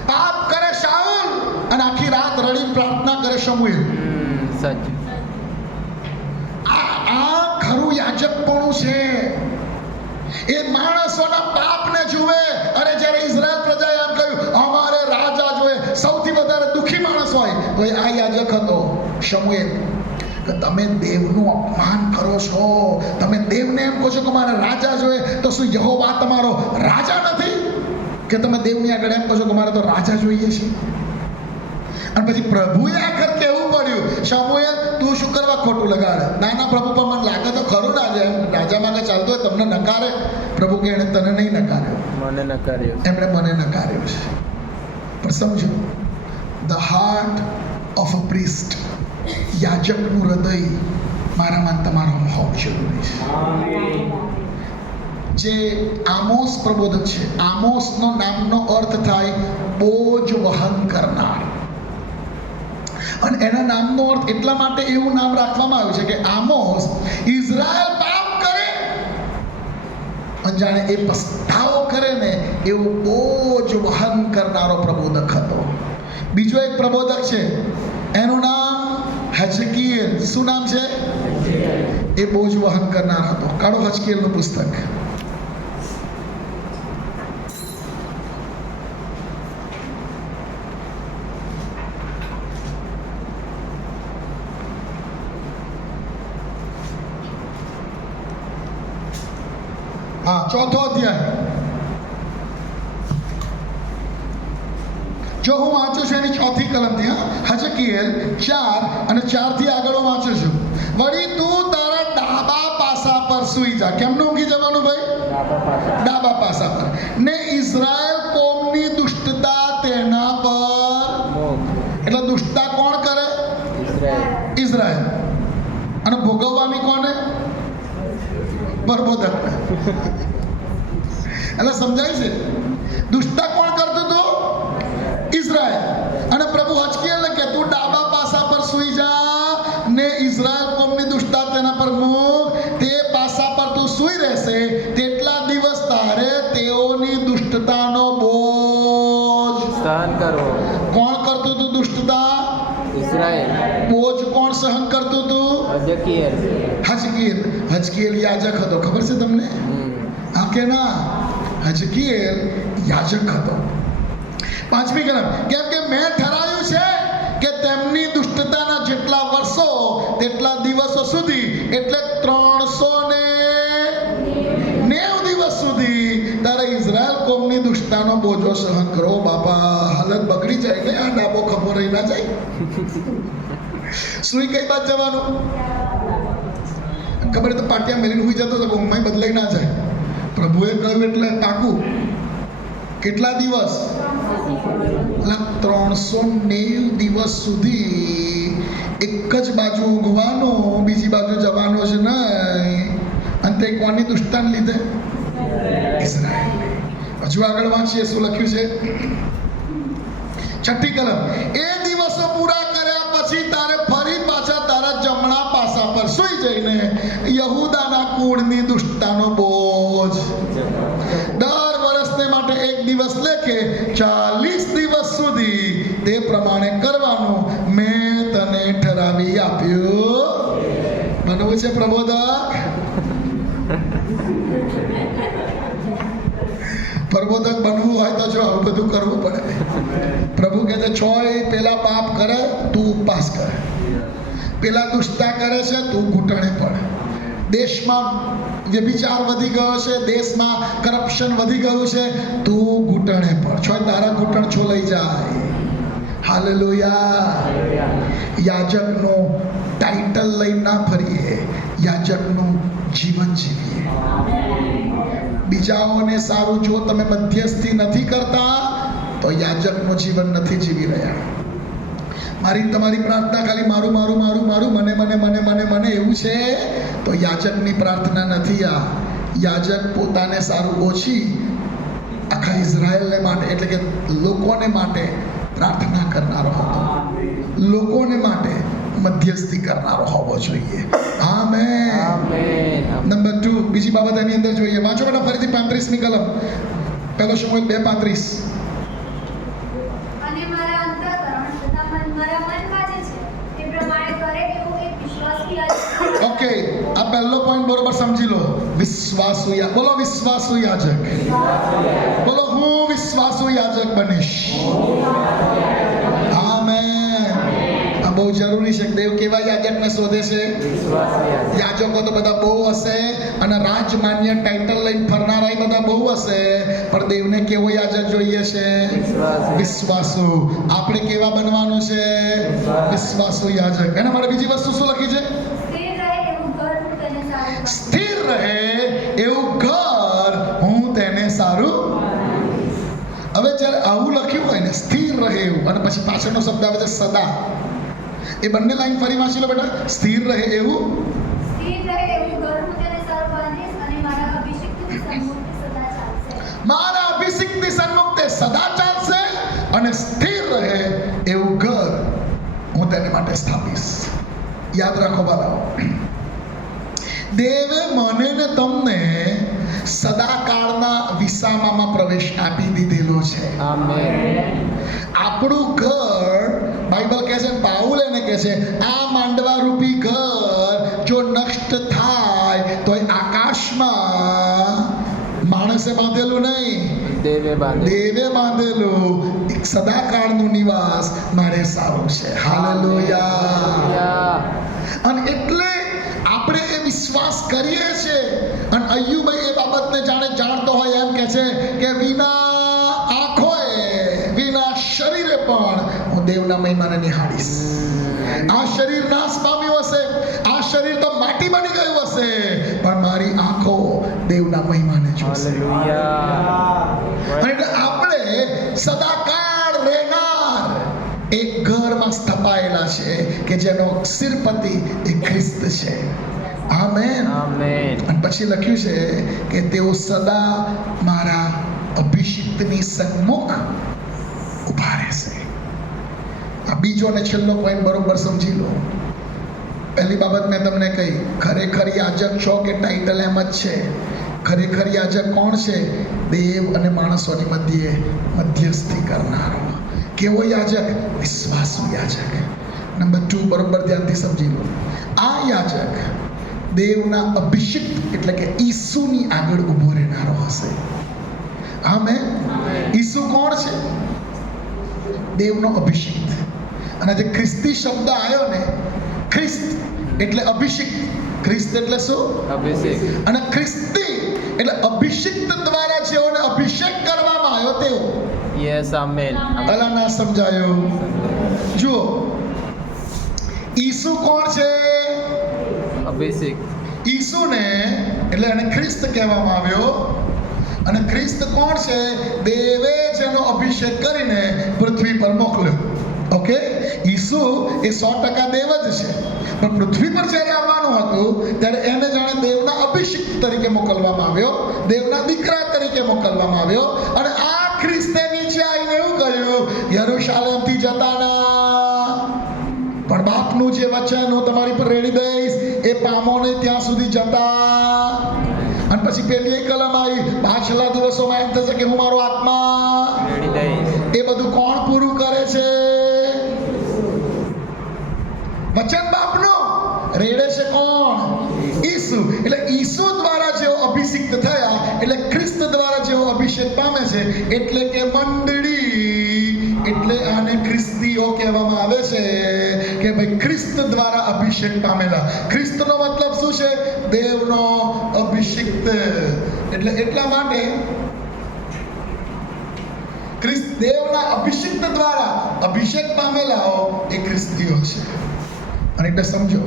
પાપ કરે શાઉલ અને આખી રાત રડી પ્રાર્થના કરે શમુએલ. સાચું. આ ખરું યાજકપણું છે. એ માણસોના પાપને જુએ. અરે જ્યારે ઇઝરાયલ પ્રજાએ એમ કહ્યું અમારે રાજા જોઈએ, સૌથી વધારે દુઃખી માણસ હોય તો એ આ યાજક હતો, શમુએલ. કે તમે દેવનું અપમાન કરો છો, તમે દેવને એમ કહો છો કે મારે રાજા જોઈએ, તો શું યહોવા તમારો રાજા નથી? કે તમે દેવની આગળ એમ કહો છો કે મારે તો રાજા જોઈએ છે? અને પછી પ્રભુએ આખર કહેવું પડ્યું, શમુએલ તું શું કરવા ખોટું લગાડે? ના પ્રભુ, પણ મને લાગે તો ખરું ના જાય. રાજા માંગે ચાલતો હોય તમને નકારે? પ્રભુ કે એણે તને નહીં નકાર્યો, મને નકાર્યો. એમણે મને નકાર્યો છે. પણ સમજો, the heart of a priest, યાજકનું હૃદય મારામાં તમારામાં હોવું જરૂરી છે. જે આમોસ પ્રબોધક છે, આમોસનો નામનો અર્થ થાય બોજ વહન કરનાર. અને એના નામનો અર્થ એટલા માટે એવું નામ રાખવામાં આવ્યું છે કે આમોસ ઇઝરાયલ પાપ કરે અને જાણે એ પસ્તાવો કરે ને એવું બોજ વહન કરનારો પ્રબોધક હતો. બીજો એક પ્રબોધક છે, એનું નામ હજકીએલ. શું નામ છે? એ બોજ વહન કરનાર હતો. કાઢો હજકીએલનું પુસ્તક. હા, 4થો અધ્યાય. જો હું વાંચું છું એની 4થી કલમથી, હજકીએલ 4 અને 4 થી આગળ હું વાંચું છું. વળી તું તારા ડાબા પાસા પર સૂઈ જા. કેમનું ઊંઘી જવાનું ભાઈ? ડાબા પાસા પર. ને ઇઝરાયલ કોમની દુષ્ટતા તેના પર. એટલે દુષ્ટતા કોણ કરે? ઇઝરાયલ. અને ભોગવવાની કોને? પ્રબોધક. એટલે સમજાય છે? દુષ્ટતા કોણ કરતું હતું? ઇઝરાયલ. અને પ્રભુ હજકીએલને કે તું ડાબા પાસા પર સૂઈ જા ને ઇઝરાયલ કોમની દુષ્ટતા તેના પર મૂક. તે પાસા પર તું સૂઈ રહેશે તેટલા દિવસ તારે તેઓની દુષ્ટતાનો બોજ સહન કરવો. કોણ કરતું હતું દુષ્ટતા? ઇઝરાયલ. બોજ કોણ સહન કરતું હતું? હજકીએલ. હજકીએલ. હજકીએલ યાજક હતો, ખબર છે તમને? હા કે ના? હજકીએલ યાજક હતો. 5મી કલમ. કેમ કે મેં ઠરાયું છે કે તેમની દુષ્ટતાના જેટલા વર્ષો તેટલા દિવસો સુધી, એટલે 390 દિવસ સુધી તારે ઇઝરાયલ કોમની દુષ્ટતાનો બોજો સહન કરો. બાપા, હાલત બગડી જાય ને આ ડાબો ખભો રહી ના જાય. સુઈ કઈ બાદ જવાનું? ખબર તો પાટિયા મેલીને સુઈ જતો તો ઊંઘમાં બદલાઈ ના જાય. પ્રભુએ કહ્યું એટલે પાકું. કેટલા દિવસ? 390 દિવસ સુધી એક જ બાજુ ઊંઘવાનું, બીજી બાજુ જવાનું છે નહીં. અને તે કોની દુષ્ટતાને લીધે? ઇઝરાયલ. હજુ આગળ વાંચીએ શું લખ્યું છે. 6ઠ્ઠી કલમ. એ દિવસો પૂરા કર્યા પછી તારે ફરી પાછા તારા જમણા પાસા પર સૂઈ જઈને યહૂદાના કુળની દુષ્ટતાનો બોજ દર વર્ષને માટે એક દિવસ લેખે 40 દિવસ સુધી તે પ્રમાણે કરવાનું મેં તને ઠરાવી આપ્યું. બનવું છે પ્રબોધક? પ્રબોધક બનવું હોય તો જો આવું બધું કરવું પડે. પ્રભુ કહે છે છોય પેલા પાપ કરે તું ઉપવાસ કરે, પેલા દુષ્ટતા કરે છે તું ઘૂંટણે પડે. દેશમાં વ્યભિચાર વધી ગયો છે, દેશમાં કરપ્શન વધી ગયું છે, તું ઘૂંટણે પડ. છોય તારા ઘૂંટણ છોલાઈ જાય. હાલેલુયા. યાજકનું ટાઇટલ લઈને ના ફરીએ, યાજકનું જીવન જીવીએ. બીજાઓને સારું જો તમે મધ્યસ્થી નથી કરતા તો યાજકનું જીવન નથી જીવી રહ્યા. મારી તમારી પ્રાર્થના ખાલી મારું મારું મારું મારું મને મને મને મને મને એવું છે તો યાજકની પ્રાર્થના નથી. આ યાજક પોતાને સારું ઓછી આખા ઇઝરાયલને માટે એટલે કે લોકોને માટે પ્રાર્થના કરનારો હતો, લોકોને માટે મધ્યસ્થી કરનારો હોવો જોઈએ. આમેન. આમેન. નંબર 2 બીજી બાબત એની અંદર જોઈએ. વાંચો બેટા ફરીથી 35મી કલમ, પહેલો શમૂએલ 2:35. અને મારા અંતઃકરણ તથા મારા મનમાં જે છે તે પ્રમાણે કરે એવો એક વિશ્વાસુ યાજક. ઓકે, આ પહેલો પોઈન્ટ બરોબર સમજી લો. વિશ્વાસુ યાજક. બોલો વિશ્વાસુ યાજક. બોલો હું વિશ્વાસુ યાજક બનીશ. આમેન. આ બહુ જરૂરી છે. દેવ કેવા યાજકને શોધે છે? યાજકો તો બધા બહુ હશે અને રાજમાન્ય ટાઇટલ લઈને ફરનારા બધા બહુ હશે, પણ દેવને કેવો યાજક જોઈએ છે? વિશ્વાસુ. આપણે કેવા બનવાનું છે? વિશ્વાસુ યાજક. એના માટે બીજી વસ્તુ શું લખી છે? સ્થિર રહે એવું ઘર હું તેને સારું સ્થિર રહે એવું ઘર હું તેને સારું. હવે જ્યારે આવું લખ્યું હોય ને, સ્થિર રહે એવું, અને પછી પાછળનો શબ્દ આવે છે સદા. એ બંને લાઈન ફરી વાંચી લો બેટા. સ્થિર રહે એવું ઘર હું તેને સારું બાંધીશ અને મારા અભિષિક્તની સન્મુખ સદા ચાલશે. મારા અભિષિક્તની સન્મુખ તે સદા ચાલશે અને સ્થિર રહે એવું ઘર હું તેને માટે સ્થાપીશ. યાદ રાખો બાળકો, દેવે મને ને તમને સદાકાળના વિસામામાં પ્રવેશ આપી દીધેલો છે. આમેન. આપણું ઘર, બાઇબલ કહે છે, પાઉલ એને કહે છે, આ માંડવા રૂપી ઘર જો નષ્ટ થાય તો એ આકાશમાં માણસે બાંધેલું નહીં, દેવે બાંધે. દેવે બાંધેલું એક સદાકાળનું નિવાસ મારે સારું છે. હાલેલુયા. અને એટલે આપણે એ વિશ્વાસ કરીએ છીએ. અને અય્યુબભાઈ એ બાબતને જાણતો હોય એમ કે છે કે વિના આંખોએ વિના શરીરે પણ હું દેવના મહિમાને નિહાળીશ. આ શરીર નાશ પામ્યું હશે, આ શરીર તો માટી બની ગયું હશે, પણ મારી આંખો દેવના મહિમાને જોશે. હાલેલુયા. અને એટલે આપણે સદાકાળ રહેનાર એક ઘરમાં સ્થપાયેલા છે કે જેનો શિરપતિ એ ખ્રિસ્ત છે. આમેન. આમેન. અને પછી લખ્યું છે કે તેઓ સદા મારા અભિષિક્તની સન્મુખ ઊભા રહેશે. આ બીજો અને છેલ્લો પોઈન્ટ બરોબર સમજી લો. પહેલી બાબત મેં તમને કહી, ખરેખર યાજક છો કે ટાઇટલ એમ જ છે? ખરેખર યાજક કોણ છે? દેવ અને માણસોની મધ્યે મધ્યસ્થી કરનારો. કેવો યાજક? વિશ્વાસુ યાજક. નંબર 2 બરોબર ધ્યાનથી સમજી લો. આ યાજક દેવના અભિષિક્ત એટલે કે ઈસુની આગળ ઊભો રહેનારો હશે. આમેન. ઈસુ કોણ છે? દેવનો અભિષિક્ત. અને જે ખ્રિસ્તી શબ્દ આવ્યો ને, ખ્રિસ્ત એટલે અભિષિક્ત. ખ્રિસ્ત એટલે શું? અભિષેક. અને ખ્રિસ્તી એટલે અભિષિક્ત દ્વારા જેઓને અભિષેક કરવામાં આવ્યો તેઓ. યસ. આમેન. અલા ના સમજાયો? જુઓ, ઈસુ કોણ છે? અભિષેક. ઈસુને એટલે એને ખ્રિસ્ત કહેવામાં આવ્યો. અને ખ્રિસ્ત કોણ છે? દેવે જેનો અભિષેક કરીને પૃથ્વી પર મોકલ્યો. ઓકે, ઈસુ એ 100% દેવ જ છે, પણ પૃથ્વી પર જ્યારે આવવાનું હતું ત્યારે એને જાણે દેવના અભિષેક તરીકે મોકલવામાં આવ્યો, દેવના દીકરા તરીકે મોકલવામાં આવ્યો. અને આ ખ્રિસ્તે નીચે આવીને એવું કહ્યું, યરૂશાલેમથી જતા ના, પણ બાપનું જે વચન હું તમારી પર રેડી દઈશ એ પામો ને ત્યાં સુધી જતા. અને પછી પેલી એક કલમ આવી, પાછલા દિવસોમાં એમ થશે કે હું મારો આત્મા રેડી દઈશ. એ બધું કોણ પૂરું કરે છે? વચન બાપનો રેડે છે કોણ? ઈસુ. એટલે ઈસુ દ્વારા જેઓ અભિષિક્ત થયા, એટલે ખ્રિસ્ત દ્વારા જેઓ અભિષેક પામે છે છે, એટલે કે મંડળી. એટલે આને ખ્રિસ્તીઓ કહેવામાં આવે છે કે ભાઈ ખ્રિસ્ત દ્વારા અભિષેક પામેલા. ખ્રિસ્તનો મતલબ શું છે? દેવનો અભિષિક્ત. એટલે એટલા માટે ખ્રિસ્ત દેવના અભિષિક્ત દ્વારા અભિષેક પામેલાઓ એ ખ્રિસ્તીઓ છે. અને એટલે સમજો,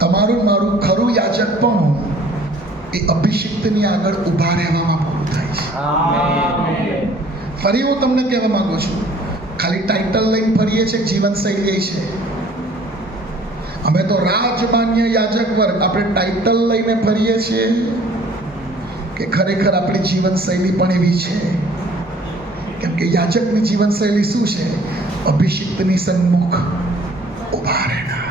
તમારું મારું ખરું યાજક પણ એ અભિષિક્તની આગળ ઊભા રહેવામાં પૂરું થાય છે. આમેન. ફરી હું તમને કહેવા માંગુ છું, ખાલી ટાઇટલ લઈને ફરીએ છીએ, જીવનશૈલી છે. અમે તો રાજમાન્ય યાજક વર્ગ, આપણે ટાઇટલ લઈને ફરીએ છીએ કે ખરેખર આપણી જીવનશૈલી પણ એવી છે? કેમ કે યાજકની જીવનશૈલી શું છે? અભિષિક્તની સન્મુખ ઊભા રહેના.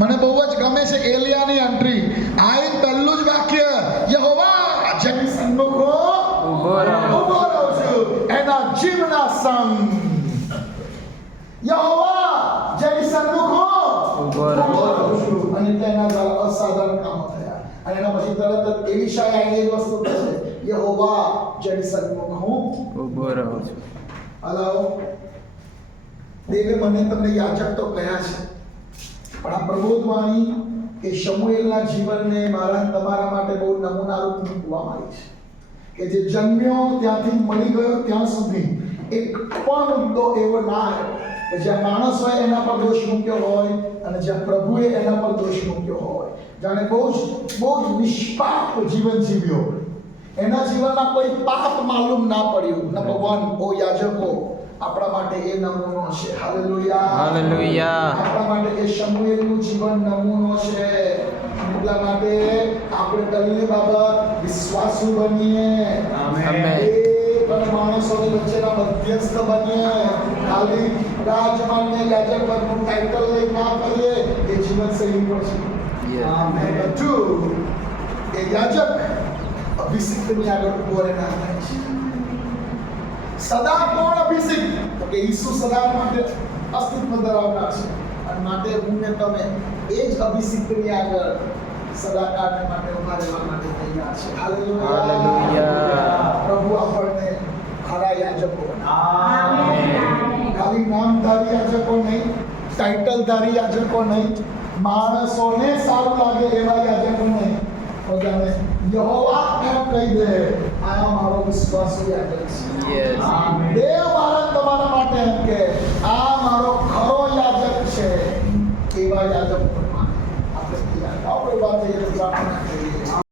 મને બહુ જ ગમે છે એલિયાની એન્ટ્રી. આ પહેલું જ વાક્ય, યહોવા જેની સન્મુખ ઊભો રહો. ઊભો રહું છું એના જીવના સંગ. યહોવા જેની સન્મુખ ઊભો રહો. ઊભો રહું છું. અને તેના દ્વારા અસાધારણ કામો થયા. અને એના પછી તરત જ એલિશાએ આવીને એ વસ્તુ કહે છે, યહોવા જેની સન્મુખ હું ઊભો રહો છું. હલો, દેવે મને તમને યાજક તો કહ્યા છે, પણ આ પ્રબોધવાણી એ શમૂએલના જીવનને મારા તમારા માટે બહુ નમૂનારૂપ મૂકવામાં આવી છે કે જે જન્મ્યો ત્યાંથી મળી ગયો ત્યાં સુધી એક પણ મુદ્દો એવો ના આવ્યો કે જ્યાં માણસોએ એના પર દોષ મૂક્યો હોય અને જ્યાં પ્રભુએ એના પર દોષ મૂક્યો હોય. જાણે બહુ જ નિષ્પાપ જીવન જીવ્યો, એના જીવનમાં કોઈ પાપ માલુમ ના પડ્યું. નંબર 1, ઓ યાજકો, આપણા માટે એ નમૂનો છે. Hallelujah, hallelujah. આપણા માટે એ શમૂએલનું જીવન નમૂનો છે. એટલા માટે આપણે કલની બાબત વિશ્વાસુ બનીએ. આમેન. એક માણસોની વચ્ચેના મધ્યસ્થ બનીએ. ખાલી રાજમાન્ય યાજક વર્ગનું ટાઇટલ લઈ ના કરીએ, એ જીવનશૈલી પર છે. નંબર 2, એ યાજક અભિષિક્તની આગળ ઉભો રહેનાર થાય છે. સદા કોણ અભિષિક્ત? તો કે ઈસુ સદા માટે અસ્તિત્વ ધરાવનાર છે. અને માટે હું ને તમે એ જ અભિષિક્તની આગળ સદાકાળ માટે ઉભા રહેવા માટે તૈયાર છે. હાલેલુયા. પ્રભુ આપણને ખરા યાજકો બનાવે. ખાલી નામધારી યાજકો નહીં, ટાઇટલધારી યાજકો નહીં, માણસોને સારું લાગે એવા યાજકો નહીં. બધાને યહોવા એમ કહી દે, આ મારો વિશ્વાસુ યાજક છે. Yes. દેવ મારા તમારા માટે એમ કે આ મારો ખરો યાજક છે. એવા યાજક આપણે તૈયાર. આપણે વાત થઈએ તો પ્રાર્થના કરીએ.